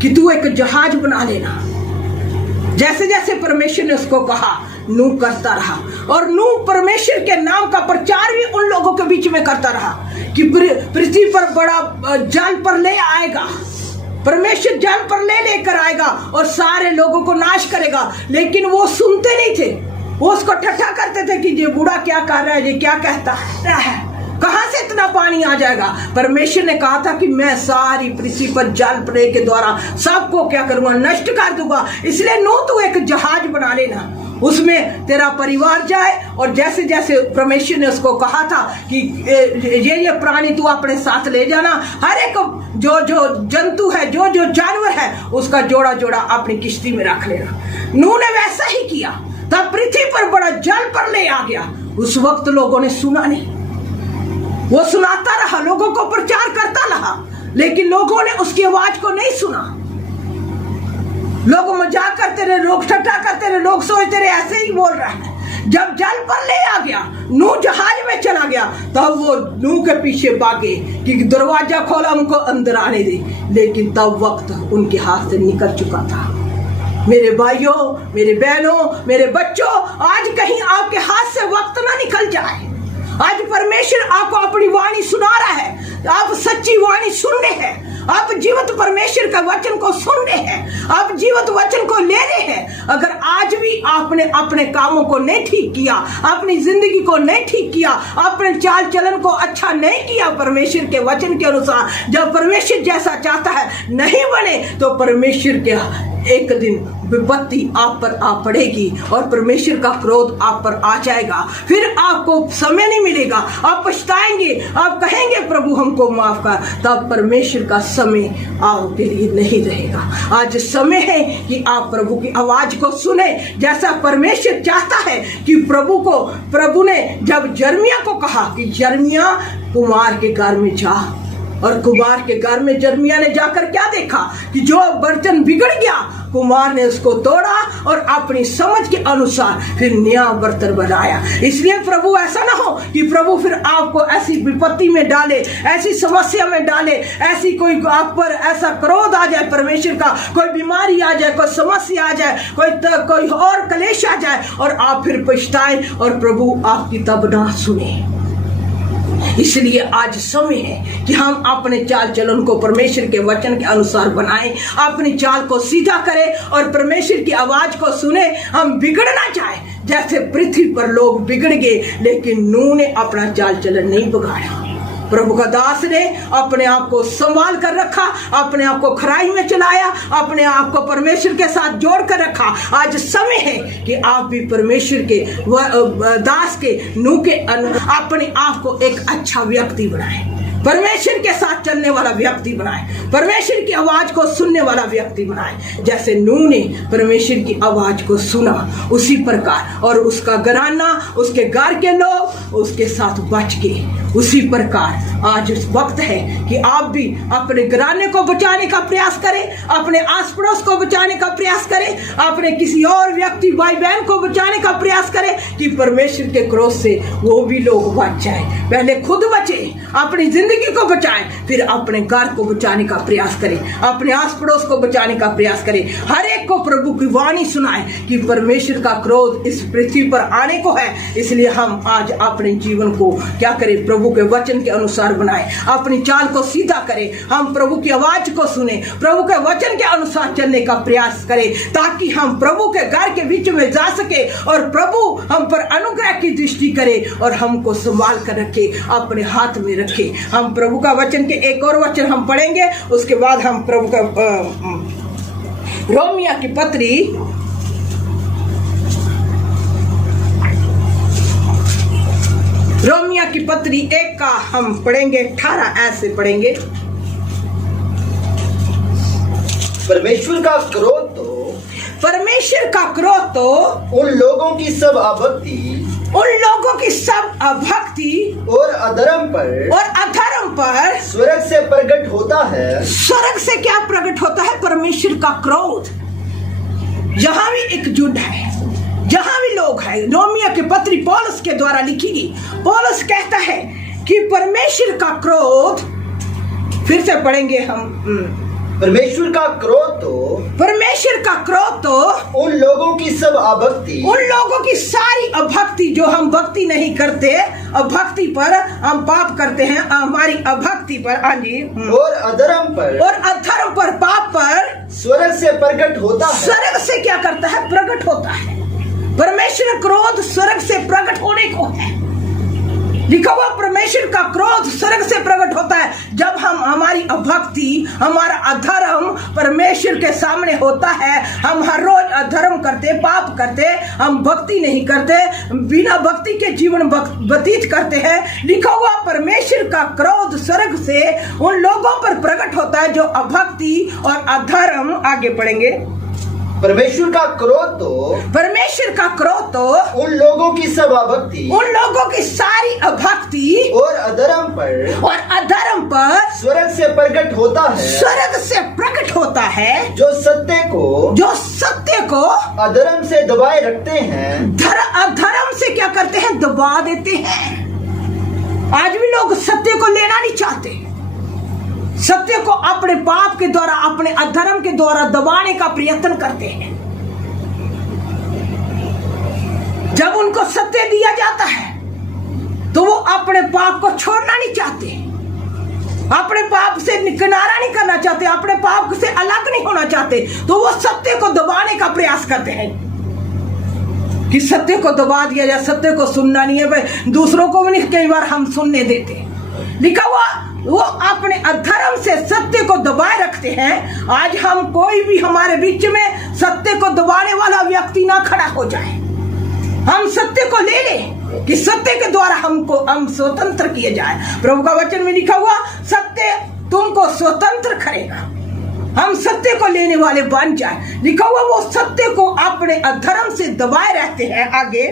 कि तू एक जहाज बना लेना। जैसे जैसे परमेश्वर ने उसको कहा नूह करता रहा, और नूह परमेश्वर के नाम का प्रचार भी उन लोगों के बीच में करता रहा कि पृथ्वी पर बड़ा जल पर ले आएगा, परमेश्वर जल पर लेकर आएगा और सारे लोगों को नाश करेगा। लेकिन वो सुनते नहीं थे, वो उसको ठट्ठा करते थे कि ये बूढ़ा क्या कर रहा है, ये क्या कहता है, कहां से इतना पानी आ जाएगा। परमेश्वर ने कहा था कि मैं सारी पृथ्वी पर जल प्रलय के द्वारा सबको क्या करूंगा, नष्ट कर दूंगा। इसलिए नूह तू एक जहाज बना लेना, उसमें तेरा परिवार जाए। और जैसे जैसे परमेश्वर ने उसको कहा था कि ये प्राणी तू अपने साथ ले जाना, हर एक जो जंतु है, जो जानवर है, उसका जोड़ा जोड़ा अपनी किश्ती में रख लेना। नूह ने वैसा ही किया, तब पृथ्वी पर बड़ा जल प्रलय आ गया। उस वक्त लोगों ने सुना नहीं, वो सुनाता रहा, लोगों को प्रचार करता रहा, लेकिन लोगों ने उसकी आवाज को नहीं सुना। लोग मजाक करते रहे, लोग ठट्ठा करते रहे, लोग सोचते रहे ऐसे ही बोल रहा है। जब जल प्रलय आ गया, नूह जहाज में चला गया, तब वो नूह के पीछे भागे कि दरवाजा खोला, उनको अंदर आने दे। लेकिन तब वक्त उनके हाथ से निकल चुका था। मेरे भाइयों, मेरे बहनों, मेरे बच्चों, आज कहीं आपके हाथ से वक्त ना निकल जाए। आज परमेश्वर आपको अपनी वाणी सुना रहा है, आप सच्ची वाणी सुन रहे हैं, आप जीवित परमेश्वर का वचन को सुन रहे हैं, आप जीवित वचन को ले रहे हैं। अगर आज भी आपने अपने कामों को नहीं ठीक किया, अपनी जिंदगी को नहीं ठीक किया, अपने चाल चलन को अच्छा नहीं किया परमेश्वर के वचन के अनुसार, जब परमेश्वर जैसा चाहता है नहीं बने, तो परमेश्वर के एक दिन विपत्ति आप पर आ पड़ेगी और परमेश्वर का क्रोध आप पर आ जाएगा। फिर आपको समय नहीं मिलेगा, आप पछताएंगे, आप कहेंगे प्रभु हमको माफ कर, तब परमेश्वर का समय आपके लिए नहीं रहेगा। आज समय है कि आप प्रभु की आवाज को सुने, जैसा परमेश्वर चाहता है कि प्रभु ने जब यिर्मयाह को कहा कि यिर्मयाह कुमार के घर में जा, और कुमार के घर में यिर्मयाह ने जाकर क्या देखा कि जो बर्तन बिगड़ गया, कुमार ने उसको तोड़ा और अपनी समझ के अनुसार फिर नया बर्तन बनाया। इसलिए प्रभु ऐसा ना हो कि प्रभु फिर आपको ऐसी विपत्ति में डाले, ऐसी समस्या में डाले, ऐसी कोई आप पर ऐसा क्रोध आ जाए परमेश्वर का, कोई बीमारी आ जाए, कोई समस्या आ जाए, कोई और कलेश आ जाए और आप फिर पछताएं और प्रभु आपकी तब ना सुने। इसलिए आज समय है कि हम अपने चाल चलन को परमेश्वर के वचन के अनुसार बनाएं, अपनी चाल को सीधा करें और परमेश्वर की आवाज को सुने। हम बिगड़ना चाहें जैसे पृथ्वी पर लोग बिगड़ गए, लेकिन नूह ने अपना चाल चलन नहीं बिगाड़ा। प्रभु का दास ने अपने आप को संभाल कर रखा, अपने आप को खराई में चलाया, अपने आप को परमेश्वर के साथ जोड़ कर रखा। आज समय है कि आप भी परमेश्वर के दास के नूह के अपने आप को एक अच्छा व्यक्ति बनाएं, परमेश्वर के साथ चलने वाला व्यक्ति बनाए, परमेश्वर की आवाज को सुनने वाला व्यक्ति बनाए। जैसे नूह ने परमेश्वर की आवाज को सुना, उसी प्रकार और उसका घराना, उसके घर के लोग उसके साथ बच गए। उसी प्रकार आज वक्त है कि आप भी अपने घराने को बचाने का प्रयास करें, अपने आस पड़ोस को बचाने का प्रयास करें, अपने किसी और व्यक्ति भाई बहन को बचाने का प्रयास करें कि परमेश्वर के क्रोध से वो भी लोग बच जाए। पहले खुद बचे, अपनी जिंदगी को बचाएं, फिर अपने घर को बचाने का प्रयास करें, अपने आस पड़ोस को बचाने का प्रयास करें। हर एक को प्रभु की वाणी सुनाएं कि परमेश्वर का क्रोध इस पृथ्वी पर आने को है। इसलिए हम आज अपने जीवन को क्या करें, प्रभु के वचन के अनुसार बनाएं, अपनी चाल को सीधा करें, हम प्रभु की आवाज को सुने, प्रभु के वचन के अनुसार चलने का प्रयास करें, ताकि हम प्रभु के घर के बीच में जा सके और प्रभु हम पर अनुग्रह की दृष्टि करे और हमको संभाल कर रखे, अपने हाथ में रखे। हम प्रभु का वचन के एक और वचन हम पढ़ेंगे, उसके बाद हम प्रभु का रोमिया की पत्री रोमिया की पत्री 1 का हम पढ़ेंगे, 18 ऐसे पढ़ेंगे। परमेश्वर का क्रोध तो उन लोगों की सब अभक्ति और अधर्म पर स्वर्ग से प्रकट होता है। स्वर्ग से क्या प्रकट होता है? परमेश्वर का क्रोध। जहां भी एक युद्ध है, जहां भी लोग हैं, रोमिया की पत्री पौलुस के द्वारा लिखी गई। पौलुस कहता है कि परमेश्वर का क्रोध, फिर से पढ़ेंगे हम, परमेश्वर का क्रोध तो उन लोगों की सब अभक्ति, उन लोगों की सारी अभक्ति, जो हम भक्ति नहीं करते, अभक्ति पर हम पाप करते हैं, हमारी अभक्ति पर, हाँ जी, और अधर्म पर पाप पर स्वर्ग से प्रकट होता है। स्वर्ग से क्या करता है? प्रकट होता है। परमेश्वर क्रोध स्वर्ग से प्रकट होने को है। लिखा हुआ परमेश्वर का क्रोध स्वर्ग से प्रकट होता है जब हम हमारी अभक्ति, हमारा अधर्म परमेश्वर के सामने होता है। हम हर रोज अधर्म करते, पाप करते, हम भक्ति नहीं करते, बिना भक्ति के जीवन व्यतीत करते हैं। लिखा हुआ परमेश्वर का क्रोध स्वर्ग से उन लोगों पर प्रकट होता है जो अभक्ति और अधर्म, आगे पढ़ेंगे, परमेश्वर का क्रोध तो उन लोगों की सब अभक्ति, उन लोगों की सारी अभक्ति और अधर्म पर स्वर्ग से प्रकट होता है, जो सत्य को अधर्म से दबाए रखते हैं। अधर्म से क्या करते हैं? दबा देते हैं। आज भी लोग सत्य को लेना नहीं चाहते, सत्य को अपने पाप के द्वारा, अपने अधर्म के द्वारा दबाने का प्रयत्न करते हैं। जब उनको सत्य दिया जाता है तो वो अपने पाप को छोड़ना नहीं चाहते, अपने पाप से किनारा नहीं करना चाहते, अपने पाप से अलग नहीं होना चाहते, तो वो सत्य को दबाने का प्रयास करते हैं। कि सत्य को दबा दिया जाए, सत्य को सुनना नहीं है भाई, दूसरों को भी नहीं कई बार हम सुनने देते। लिखा हुआ वो अपने अधर्म से सत्य को दबाए रखते हैं। आज हम कोई भी हमारे बीच में सत्य को दबाने वाला व्यक्ति ना खड़ा हो जाए। हम सत्य को ले लें कि सत्य के द्वारा हम स्वतंत्र किए जाए। प्रभु का वचन में लिखा हुआ सत्य तुमको स्वतंत्र करेगा। हम सत्य को लेने वाले बन जाए। लिखा हुआ वो सत्य को अपने अधर्म से दबाए रहते हैं। आगे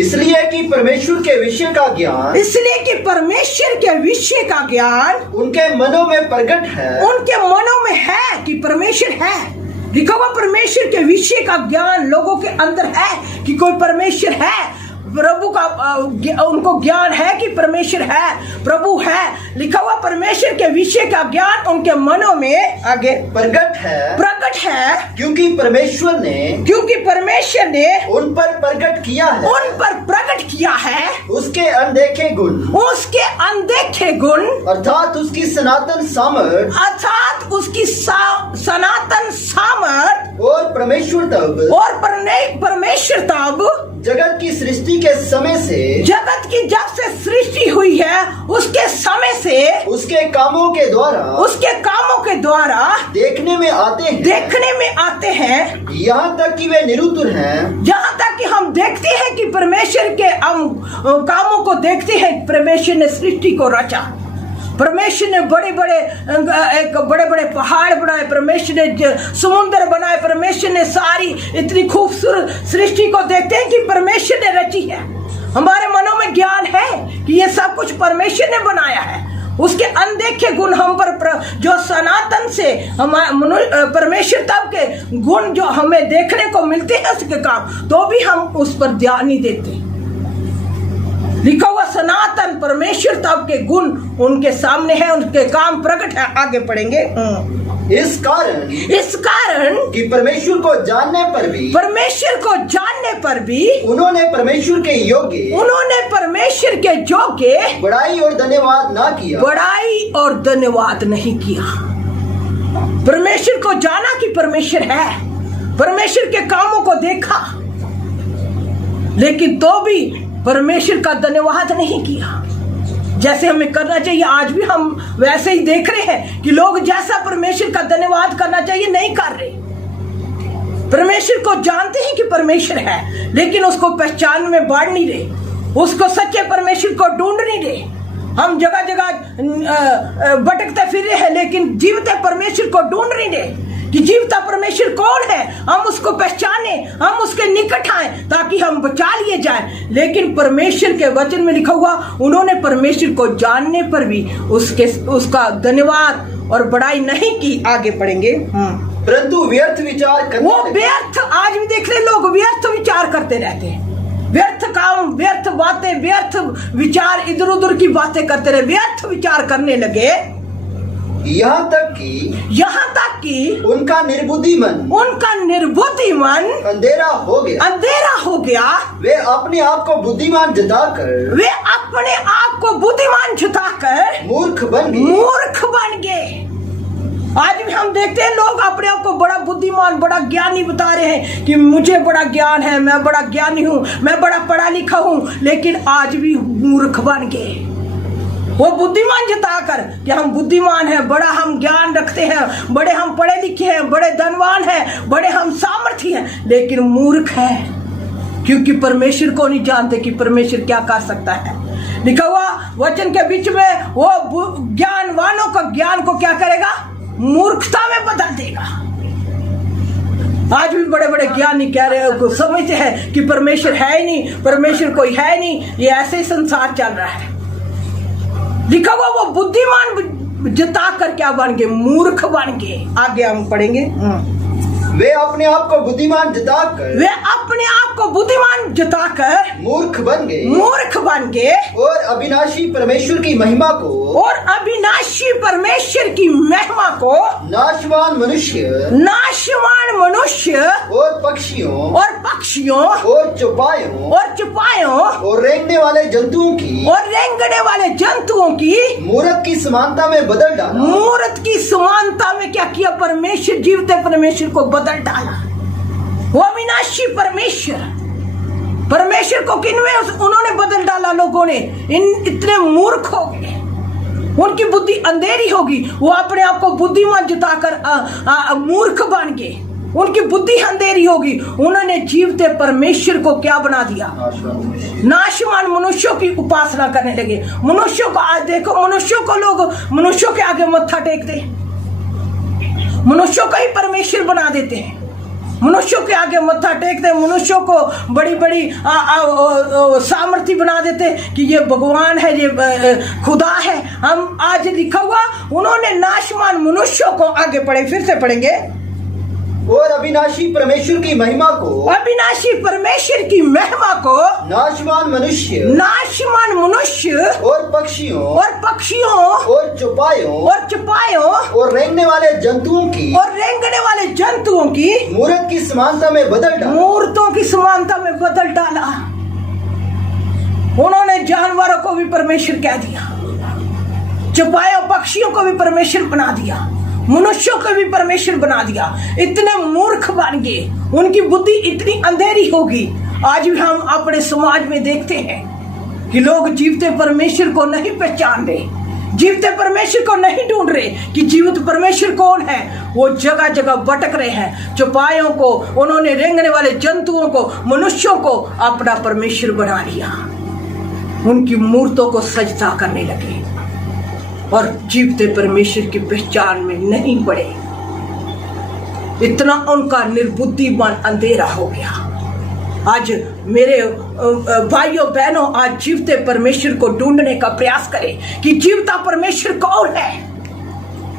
इसलिए कि परमेश्वर के विषय का ज्ञान, इसलिए कि परमेश्वर के विषय का ज्ञान उनके मनों में प्रकट है, उनके मनों में है कि परमेश्वर है। लिखा हुआ परमेश्वर के विषय का ज्ञान लोगों के अंदर है कि कोई परमेश्वर है। प्रभु का उनको ज्ञान है कि परमेश्वर है, प्रभु है। लिखा हुआ परमेश्वर के विषय का ज्ञान उनके मनों में आगे प्रकट है क्योंकि परमेश्वर ने उन पर प्रकट किया है उसके अनदेखे गुण अर्थात उसकी सनातन सामर्थ और परमेश्वर तब जगत की सृष्टि के समय से, जगत की जब से सृष्टि हुई है उसके समय से उसके कामों के द्वारा देखने में आते हैं यहाँ तक कि वे निरुत्तर हैं। जहाँ तक कि हम देखते हैं कि परमेश्वर के हम कामों को देखते हैं। परमेश्वर ने सृष्टि को रचा, परमेश्वर ने बड़े बड़े पहाड़ बनाए, परमेश्वर ने समुद्र बनाए, परमेश्वर ने सारी इतनी खूबसूरत सृष्टि को देखते हैं कि परमेश्वर ने रची है। हमारे मनों में ज्ञान है कि ये सब कुछ परमेश्वर ने बनाया है। उसके अनदेखे गुण हम पर जो सनातन से परमेश्वर तब के गुण जो हमें देखने को मिलते हैं उसके काम, तो भी हम उस पर ध्यान नहीं देते। लिखा हुआ सनातन परमेश्वर तब के गुण उनके सामने है, उनके काम प्रकट है। आगे पढ़ेंगे। इस कारण कि परमेश्वर को जानने पर भी उन्होंने परमेश्वर के योग्य बड़ाई और धन्यवाद नहीं किया। परमेश्वर को जाना कि परमेश्वर है, परमेश्वर के कामों को देखा, लेकिन तो भी परमेश्वर का धन्यवाद नहीं किया जैसे हमें करना चाहिए। आज भी हम वैसे ही देख रहे हैं कि लोग जैसा परमेश्वर का धन्यवाद करना चाहिए नहीं कर रहे। परमेश्वर को जानते हैं कि परमेश्वर है, लेकिन उसको पहचान में बढ़ नहीं रहे, उसको सच्चे परमेश्वर को ढूंढ नहीं रहे। हम जगह जगह भटकते फिर रहे हैं, लेकिन जीवते परमेश्वर को ढूंढ नहीं रहे कि जीवता परमेश्वर कौन है। हम उसको पहचाने, हम उसके निकट आए ताकि हम बचा लिए जाएं। लेकिन परमेश्वर के वचन में लिखा हुआ उन्होंने परमेश्वर को जानने पर भी उसका धन्यवाद और बड़ाई नहीं की। आगे पढ़ेंगे। परंतु व्यर्थ विचार करते, वो व्यर्थ, आज भी देख रहे लोग व्यर्थ विचार करते रहते हैं, व्यर्थ काम, व्यर्थ बातें, व्यर्थ विचार, इधर उधर की बातें करते रहे, व्यर्थ विचार करने लगे। यहाँ तक कि उनका निर्बुद्धि मन अंधेरा हो गया। वे अपने आप को बुद्धिमान जताकर मूर्ख बन गए। आज भी हम देखते हैं लोग अपने आप को बड़ा बुद्धिमान, बड़ा ज्ञानी बता रहे हैं कि मुझे बड़ा ज्ञान है, मैं बड़ा ज्ञानी हूँ, मैं बड़ा पढ़ा लिखा हूँ, लेकिन आज भी मूर्ख बन गए। वो बुद्धिमान जताकर कि हम बुद्धिमान हैं, बड़ा हम ज्ञान रखते हैं, बड़े हम पढ़े लिखे हैं, बड़े धनवान हैं, बड़े हम सामर्थ्य हैं, लेकिन मूर्ख है क्योंकि परमेश्वर को नहीं जानते कि परमेश्वर क्या कर सकता है। लिखा हुआ वचन के बीच में वो ज्ञानवानों का ज्ञान को क्या करेगा? मूर्खता में बदल देगा। आज भी बड़े बड़े ज्ञानी कह रहे हो, समझते हैं कि परमेश्वर है ही नहीं, परमेश्वर कोई है नहीं, ये ऐसे ही संसार चल रहा है। लिखा हुआ वो बुद्धिमान जता कर क्या बन गए? मूर्ख बन गए। आगे हम पढ़ेंगे। वे अपने आप को बुद्धिमान जताकर मूर्ख बन गए और अविनाशी परमेश्वर की महिमा को नाशवान मनुष्य और पक्षियों और चौपायों और रेंगने वाले जंतुओं की मूर्त की समानता में बदल डाला। मूर्त की समानता में क्या किया? परमेश्वर, जीवते परमेश्वर को बदल डाला। वो अविनाशी परमेश्वर परमेश्वर को किनमें उन्होंने बदल डाला लोगों ने। इतने मूर्ख हो गए, उनकी बुद्धि अंधेरी होगी, वो अपने आप को बुद्धिमान जताकर मूर्ख बन गए, उनकी बुद्धि अंधेरी होगी। उन्होंने जीवते परमेश्वर को क्या बना दिया? नाशवान मनुष्यों की उपासना करने लगे। मनुष्यों को आज देखो, मनुष्यों को लोग मनुष्यों के आगे मत्था टेकते, मनुष्यों को ही परमेश्वर बना देते हैं, मनुष्यों के आगे मत्था टेकते, मनुष्यों को बड़ी बड़ी सामर्थ्य बना देते कि ये भगवान है, ये खुदा है। हम आज लिखा हुआ, उन्होंने नाशवान मनुष्यों को आगे पढ़े, फिर से पढ़ेंगे, और अविनाशी परमेश्वर की महिमा को, अविनाशी परमेश्वर की महिमा को नाशवान मनुष्य और पक्षियों और चुपायों और रेंगने वाले जंतुओं की मूर्त की समानता में बदल डाला। मूर्तों की समानता में बदल डाला। उन्होंने जानवरों को भी परमेश्वर कह दिया, चुपायों पक्षियों को भी परमेश्वर बना दिया, मनुष्यों को भी परमेश्वर बना दिया। इतने मूर्ख बन गए, उनकी बुद्धि इतनी अंधेरी होगी। आज भी हम अपने समाज में देखते हैं कि लोग जीवते परमेश्वर को नहीं पहचान रहे, जीवते परमेश्वर को नहीं ढूंढ रहे कि जीवित परमेश्वर कौन है। वो जगह जगह भटक रहे हैं। चौपायों को, उन्होंने रेंगने वाले जंतुओं को, मनुष्यों को अपना परमेश्वर बना लिया, उनकी मूर्तों को सजदा करने लगे और जीवते परमेश्वर की पहचान में नहीं पड़े। इतना उनका निर्बुद्धिमान अंधेरा हो गया। आज मेरे भाइयों बहनों, आज जीवते परमेश्वर को ढूंढने का प्रयास करें कि जीवता परमेश्वर कौन है,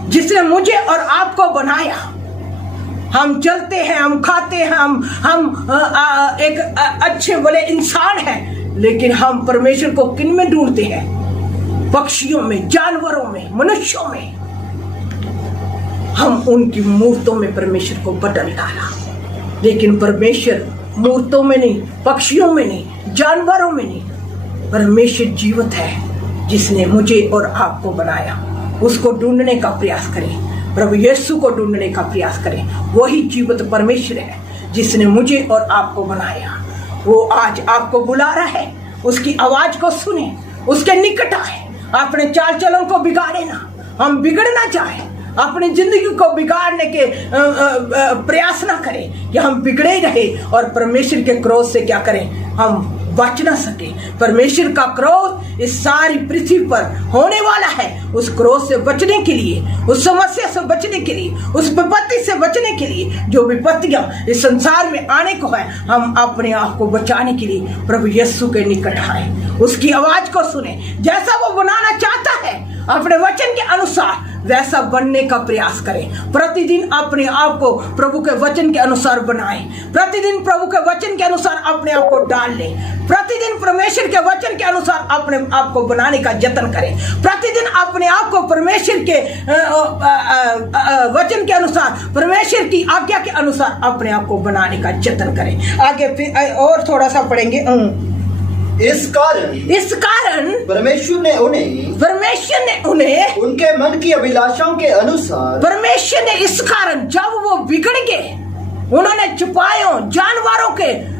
जिसने मुझे और आपको बनाया। हम चलते हैं, हम खाते हैं, हम एक अच्छे भले इंसान हैं, लेकिन हम परमेश्वर को किन में ढूंढते हैं? पक्षियों में, जानवरों में, मनुष्यों में। हम उनकी मूर्तों में परमेश्वर को बदल डाला। लेकिन परमेश्वर मूर्तों में नहीं, पक्षियों में नहीं, जानवरों में नहीं, परमेश्वर जीवित है जिसने मुझे और आपको बनाया। उसको ढूंढने का प्रयास करें, प्रभु यीशु को ढूंढने का प्रयास करें। वही जीवित परमेश्वर है जिसने मुझे और आपको बनाया। वो आज आपको बुला रहा है, उसकी आवाज को सुने, उसके निकट आए, अपने चाल चलन को बिगाड़े ना। हम बिगड़ना चाहें, अपनी जिंदगी को बिगाड़ने के प्रयास ना करें कि हम बिगड़े रहे और परमेश्वर के क्रोध से क्या करें, हम बच ना सके। परमेश्वर का क्रोध इस सारी पृथ्वी पर होने वाला है। उस क्रोध से बचने के लिए, उस समस्या से बचने के लिए, उस विपत्ति से बचने के लिए, जो विपत्तियां इस संसार में आने को है, हम अपने आप को बचाने के लिए प्रभु यीशु के निकट आए, उसकी आवाज को सुने। जैसा वो बनाना चाहता है अपने वचन के अनुसार, वैसा बनने का प्रयास करें। प्रतिदिन अपने आप को प्रभु के वचन के अनुसार बनाएं। प्रतिदिन प्रभु के वचन के अनुसार अपने आप को डाल लें। प्रतिदिन परमेश्वर के वचन के अनुसार अपने आप को बनाने का यत्न करें। प्रतिदिन अपने आप को परमेश्वर के वचन के अनुसार, परमेश्वर की आज्ञा के अनुसार अपने आप को बनाने का यत्न करें। आगे फिर और थोड़ा सा पढ़ेंगे। इस कारण परमेश्वर ने उन्हें उनके मन की अभिलाषाओं के अनुसार, परमेश्वर ने इस कारण, जब वो बिगड़ गए, उन्होंने चुपायों, जानवरों के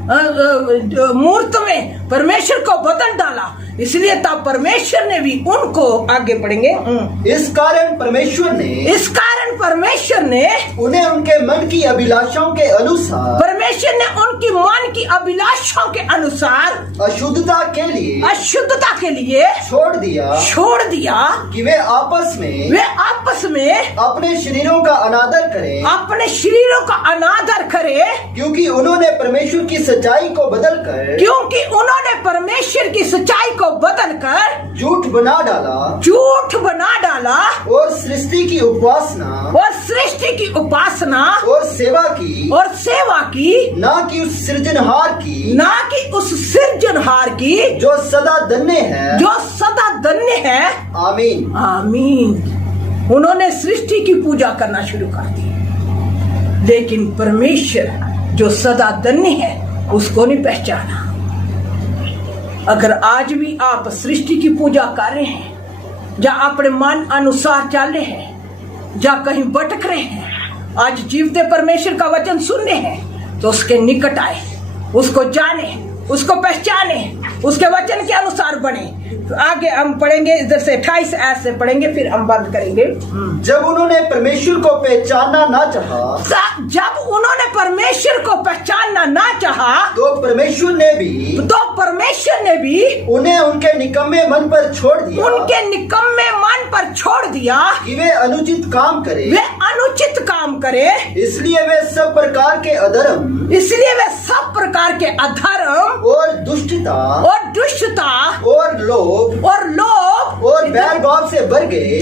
मूर्त में परमेश्वर को बदल डाला। इसलिए तब परमेश्वर ने भी उनको, आगे पढ़ेंगे, इस कारण परमेश्वर ने उन्हें उनके मन की अभिलाषाओं के अनुसार, परमेश्वर ने उनकी मन की अभिलाषाओं के अनुसार अशुद्धता के लिए छोड़ दिया कि वे आपस में अपने शरीरों का अनादर करें, क्योंकि उन्होंने परमेश्वर की सच्चाई को बदलकर झूठ बना डाला और सृष्टि की उपासना और सेवा की ना कि उस सृजनहार की जो सदा धन्य है। आमीन। उन्होंने सृष्टि की पूजा करना शुरू कर दी, लेकिन परमेश्वर जो सदा धन्य है उसको नहीं पहचाना। अगर आज भी आप सृष्टि की पूजा कर रहे हैं, या अपने मन अनुसार चल रहे हैं, या कहीं भटक रहे हैं, आज जीवते परमेश्वर का वचन सुन रहे हैं, तो उसके निकट आए, उसको जाने, उसको पहचाने, उसके वचन के अनुसार बने। आगे हम पढ़ेंगे, इधर से 28 आयत से पढ़ेंगे, फिर हम बंद करेंगे। जब उन्होंने परमेश्वर को पहचानना ना चाहा, जब उन्होंने परमेश्वर को पहचानना ना चाहा, तो परमेश्वर ने भी उन्हें उनके निकम्मे मन पर छोड़ दिया, उनके निकम्मे मन पर छोड़ दिया कि वे अनुचित काम करे। इसलिए वे सब प्रकार के अधर्म, और दुष्टता और लोभ और बैर भाव से भर गए।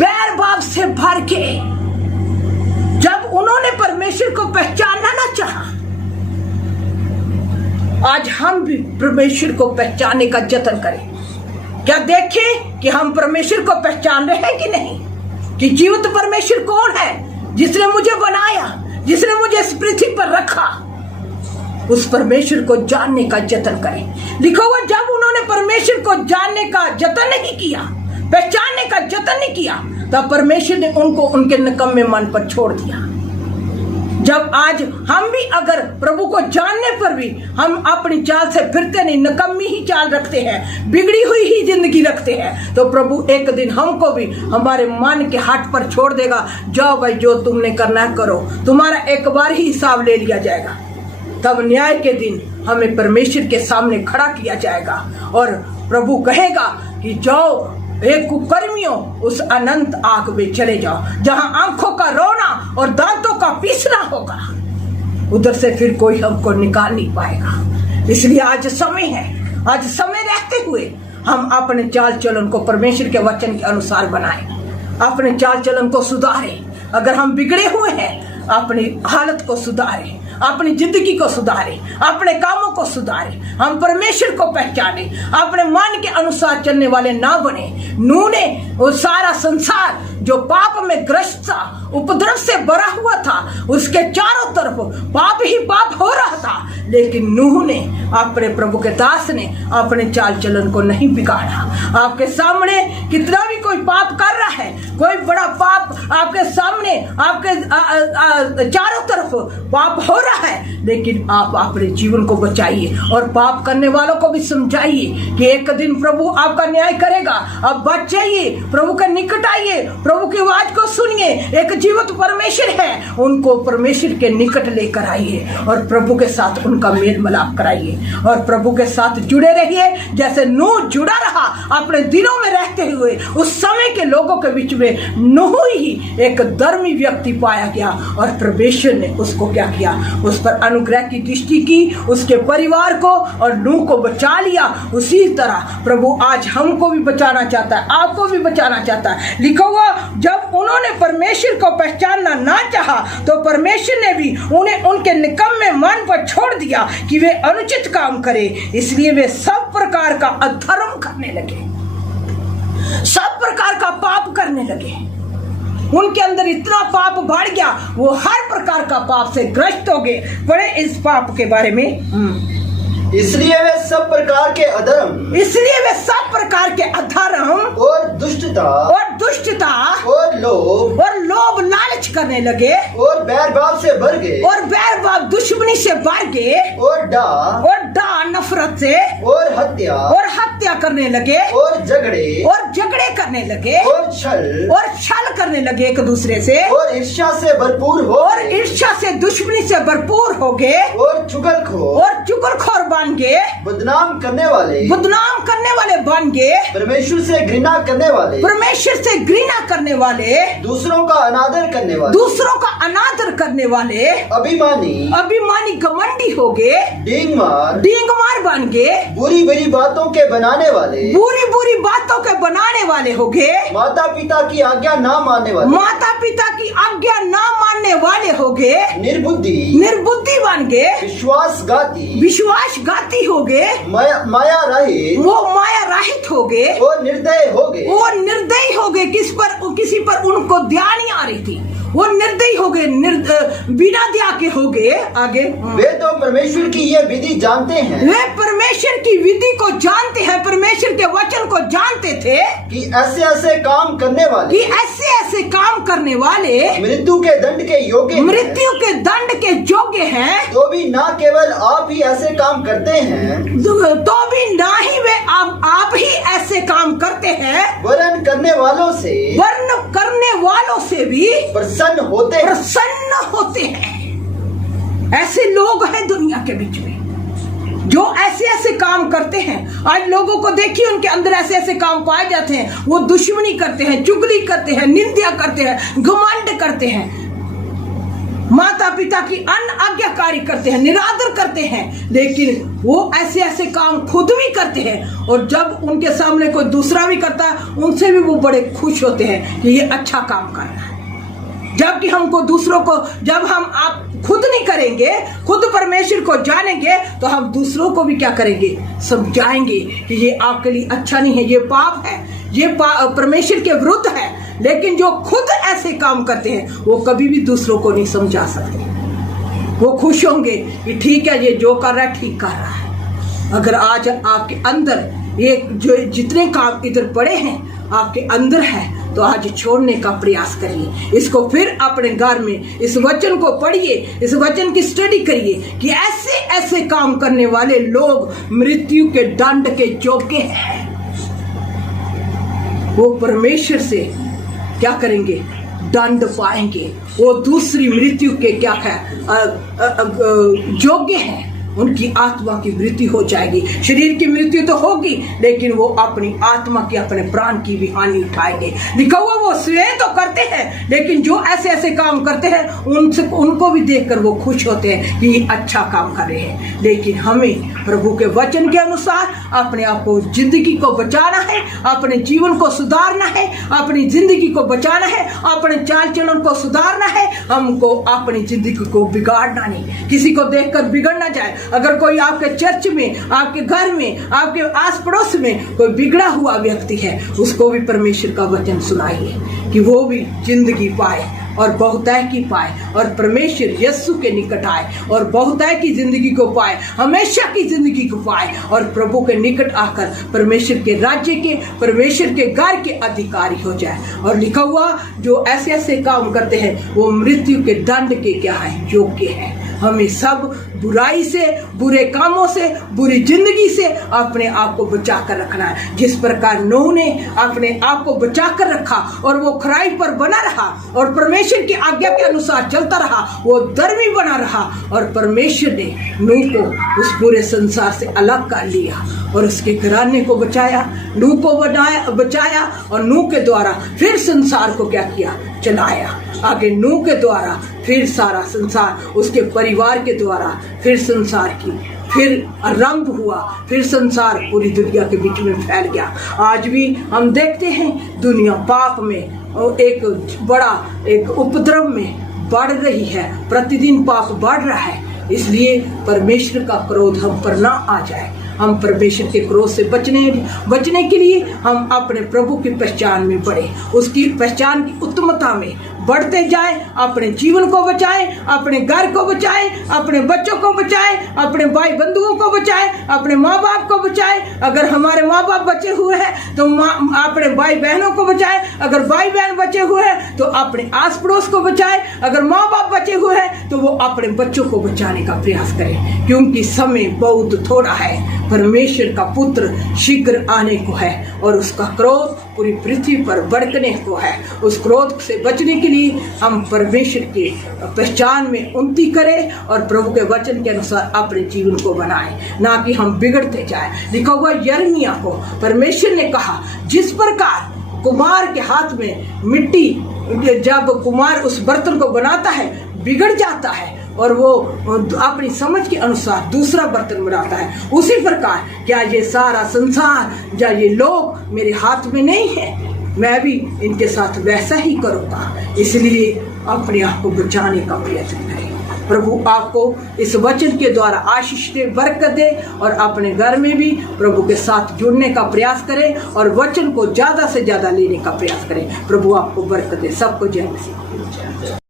जब उन्होंने परमेश्वर को पहचानना ना चाहा, आज हम भी परमेश्वर को पहचानने का जतन करें। क्या देखें कि हम परमेश्वर को पहचान रहे हैं कि नहीं, कि जीवित परमेश्वर कौन है, जिसने मुझे बनाया, जिसने मुझे इस पृथ्वी पर रखा। उस परमेश्वर को जानने का जतन करें। लिखा हुआ, जब उन्होंने परमेश्वर को जानने का जतन नहीं किया, पहचानने का जतन नहीं किया, तब परमेश्वर ने उनको उनके निकम्मे मन पर छोड़ दिया। जब आज हम भी अगर प्रभु को जानने पर भी हम अपनी चाल से फिरते नहीं, निकम्मी ही चाल रखते हैं, बिगड़ी हुई ही जिंदगी रखते हैं, तो प्रभु एक दिन हमको भी हमारे मन के हाथ पर छोड़ देगा। जाओ भाई, जो तुमने करना है करो, तुम्हारा एक बार ही हिसाब ले लिया जाएगा। तब न्याय के दिन हमें परमेश्वर के सामने खड़ा किया जाएगा और प्रभु कहेगा कि जाओ एक कुकर्मियों, उस अनंत आग में चले जाओ, जहां आंखों का रोना और दांतों का पीसना होगा। उधर से फिर कोई हमको निकाल नहीं पाएगा। इसलिए आज समय है, आज समय रहते हुए हम अपने चाल चलन को परमेश्वर के वचन के अनुसार बनाएं, अपने चाल चलन को सुधारें। अगर हम बिगड़े हुए हैं, अपनी हालत को सुधारें, अपनी जिंदगी को सुधारें, अपने कामों को सुधारें, हम परमेश्वर को पहचाने, अपने मन के अनुसार चलने वाले ना बने। नूह ने वो सारा संसार जो पाप में ग्रस्त था, उपद्रव से भरा हुआ था, उसके चारों तरफ पाप ही पाप हो रहा था, लेकिन नूह ने, अपने प्रभु के दास ने अपने चाल चलन को नहीं बिगाड़ा। आपके सामने कितना भी कोई पाप कर रहा है, कोई बड़ा पाप आपके सामने, आपके चारों तरफ पाप हो रहा है, लेकिन आप अपने जीवन को बचाइए और पाप करने वालों को भी समझाइए कि एक दिन प्रभु आपका न्याय करेगा। अब बच जाइए, प्रभु के निकट आइए, प्रभु की आवाज को सुनिए। एक जीवित परमेश्वर है, उनको परमेश्वर के निकट लेकर आइए और प्रभु के साथ उनका मेल मिलाप कराइए और प्रभु के साथ जुड़े रहिए। जैसे नूह जुड़ा रहा अपने दिनों में रहते हुए, उस समय के लोगों के बीच में नूह ही एक धर्मी व्यक्ति पाया गया और परमेश्वर ने उसको क्या किया, उस पर अनुग्रह की दृष्टि की, उसके परिवार को और नूह को बचा लिया। उसी तरह प्रभु आज हमको भी बचाना चाहता है, आपको भी बचाना चाहता है। लिखा हुआ, जब उन्होंने परमेश्वर को पहचानना ना चाहा, तो परमेश्वर ने भी उन्हें उनके निकम्मे मन पर छोड़ दिया कि वे अनुचित काम करें। इसलिए वे सब प्रकार का अधर्म करने लगे, सब प्रकार का पाप करने लगे। उनके अंदर इतना पाप बढ़ गया, वो हर प्रकार का पाप से ग्रस्त हो गए। पढ़े इस पाप के बारे में। इसलिए वे सब प्रकार के अधर्म, और दुष्टता और लोभ लालच करने लगे, और बैर भाव से भर गए, और बैर भाव दुश्मनी से भर गए, और डाह नफरत से, और हत्या करने लगे, और झगड़े करने लगे, और छल करने लगे एक दूसरे से, और ईर्ष्या से भरपूर हो, और ईर्ष्या से दुश्मनी से भरपूर हो गए, और चुगलखोर बन गए, बदनाम करने वाले बन गए, परमेश्वर से घृणा करने वाले, दूसरों का अनादर करने वाले, अभिमानी घमंडी हो गए, डींग मार बन गए, बुरी बातों के बनाने वाले हो गए, माता पिता की आज्ञा ना मानने वाले हो गए, निर्बुद्धि बन गए, विश्वासघाती हो गए, माया रहित हो गए, और निर्दयी हो गए। किसी पर उनको ध्यान नहीं आ रही थी, वो निर्दयी हो गए, बिना दया के हो गए। आगे, वे तो परमेश्वर की ये विधि जानते हैं, वे परमेश्वर की विधि को जानते हैं, परमेश्वर के वचन को जानते थे कि ऐसे ऐसे काम करने वाले मृत्यु के दंड के योग्य हैं, तो भी ना केवल आप ही ऐसे काम करते हैं, तो भी ना ही वे आप ही ऐसे काम करते हैं, वरन करने वालों से भी प्रसन्न होते हैं। ऐसे लोग हैं दुनिया के बीच में जो ऐसे ऐसे काम करते हैं। आज लोगों को देखिए, उनके अंदर ऐसे ऐसे काम पाए जाते हैं। वो दुश्मनी करते हैं, चुगली करते हैं, निंदा करते हैं, घमंड करते हैं, माता पिता की अनाज्ञाकारी करते हैं, निरादर करते हैं। लेकिन वो ऐसे ऐसे काम खुद भी करते हैं, और जब उनके सामने कोई दूसरा भी करता है, उनसे भी वो बड़े खुश होते हैं कि ये अच्छा काम कर रहा है। जबकि हमको दूसरों को, जब हम आप खुद नहीं करेंगे, खुद परमेश्वर को जानेंगे, तो हम दूसरों को भी क्या करेंगे, समझाएंगे कि ये आपके लिए अच्छा नहीं है, ये पाप है, ये परमेश्वर के विरुद्ध है। लेकिन जो खुद ऐसे काम करते हैं, वो कभी भी दूसरों को नहीं समझा सकते। वो खुश होंगे कि ठीक है, ये जो कर रहा है ठीक कर रहा है। अगर आज आपके अंदर ये जो जितने काम इधर पड़े हैं आपके अंदर है, तो आज छोड़ने का प्रयास करिए। इसको फिर अपने घर में इस वचन को पढ़िए, इस वचन की स्टडी करिए कि ऐसे ऐसे काम करने वाले लोग मृत्यु के दंड के योग्य हैं। वो परमेश्वर से क्या करेंगे, दंड पाएंगे। वो दूसरी मृत्यु के क्या है, योग्य हैं। उनकी आत्मा की मृत्यु हो जाएगी। शरीर की मृत्यु तो होगी, लेकिन वो अपनी आत्मा की, अपने प्राण की भी हानि उठाएंगे। लिखा हुआ वो स्वयं तो करते हैं, लेकिन जो ऐसे ऐसे काम करते हैं उनको भी देखकर वो खुश होते हैं कि ये अच्छा काम कर रहे हैं। लेकिन हमें प्रभु के वचन के अनुसार अपने आप को, जिंदगी को बचाना है, अपने जीवन को सुधारना है, अपनी जिंदगी को बचाना है, अपने चाल चलन को सुधारना है। हमको अपनी जिंदगी को बिगाड़ना नहीं, किसी को देखकर बिगड़ना जाए। अगर कोई आपके चर्च में, आपके घर में, आपके आस पड़ोस में कोई बिगड़ा हुआ व्यक्ति है, उसको भी परमेश्वर का वचन सुनाइए कि वो भी जिंदगी पाए और बहुतायत की पाए, और परमेश्वर यीशु के निकट आए और बहुतायत की जिंदगी को पाए, हमेशा की जिंदगी को पाए, और प्रभु के निकट आकर परमेश्वर के राज्य के, परमेश्वर के घर के अधिकारी हो जाए। और लिखा हुआ जो ऐसे ऐसे काम करते हैं वो मृत्यु के दंड के क्या है, योग्य है। हमें सब बुराई से, बुरे कामों से, बुरी जिंदगी से अपने आप को बचा कर रखना है। जिस प्रकार नूह ने अपने आप को बचा कर रखा और वो खराई पर बना रहा और परमेश्वर की आज्ञा के अनुसार चलता रहा, वो धर्मी बना रहा, और परमेश्वर ने नूह को उस पूरे संसार से अलग कर लिया और उसके घराने को बचाया, नूह को बचाया, और नूह के द्वारा फिर संसार को क्या किया, चलाया। आगे नूह के द्वारा फिर सारा संसार, उसके परिवार के द्वारा फिर संसार की फिर आरंभ हुआ, फिर संसार पूरी दुनिया के बीच में फैल गया। आज भी हम देखते हैं दुनिया पाप में, एक बड़ा एक उपद्रव में बढ़ रही है, प्रतिदिन पाप बढ़ रहा है। इसलिए परमेश्वर का क्रोध हम पर ना आ जाए। हम परमेश्वर के क्रोध से बचने के लिए हम अपने प्रभु की पहचान में बढ़े, उसकी पहचान की उत्तमता में बढ़ते जाएं, अपने जीवन को बचाएं, अपने घर को बचाएं, अपने बच्चों को बचाएं, अपने भाई बंधुओं को बचाएं, अपने माँ बाप को बचाएं। अगर हमारे माँ बाप बचे हुए हैं तो अपने भाई बहनों को बचाएं, अगर भाई बहन बचे हुए हैं तो अपने आस पड़ोस को बचाएं, अगर माँ बाप बचे हुए हैं तो वो अपने बच्चों को बचाने का प्रयास करें, क्योंकि समय बहुत थोड़ा है। परमेश्वर का पुत्र शीघ्र आने को है और उसका क्रोध पूरी पृथ्वी पर भड़कने को है। उस क्रोध से बचने के लिए हम परमेश्वर की पहचान में उन्नति करें और प्रभु के वचन के अनुसार अपने जीवन को बनाएं, ना कि हम बिगड़ते जाएं। लिखा हुआ यिर्मयाह को परमेश्वर ने कहा, जिस प्रकार कुम्हार के हाथ में मिट्टी, जब कुम्हार उस बर्तन को बनाता है बिगड़ जाता है और वो अपनी समझ के अनुसार दूसरा बर्तन बनाता है, उसी प्रकार क्या ये सारा संसार या ये लोग मेरे हाथ में नहीं है, मैं भी इनके साथ वैसा ही करूँगा। इसलिए अपने आप को बचाने का प्रयत्न करें। प्रभु आपको इस वचन के द्वारा आशीष दे, बरकत दे, और अपने घर में भी प्रभु के साथ जुड़ने का प्रयास करें और वचन को ज़्यादा से ज़्यादा लेने का प्रयास करें। प्रभु आपको बरकत दे। सबको जय मसीह।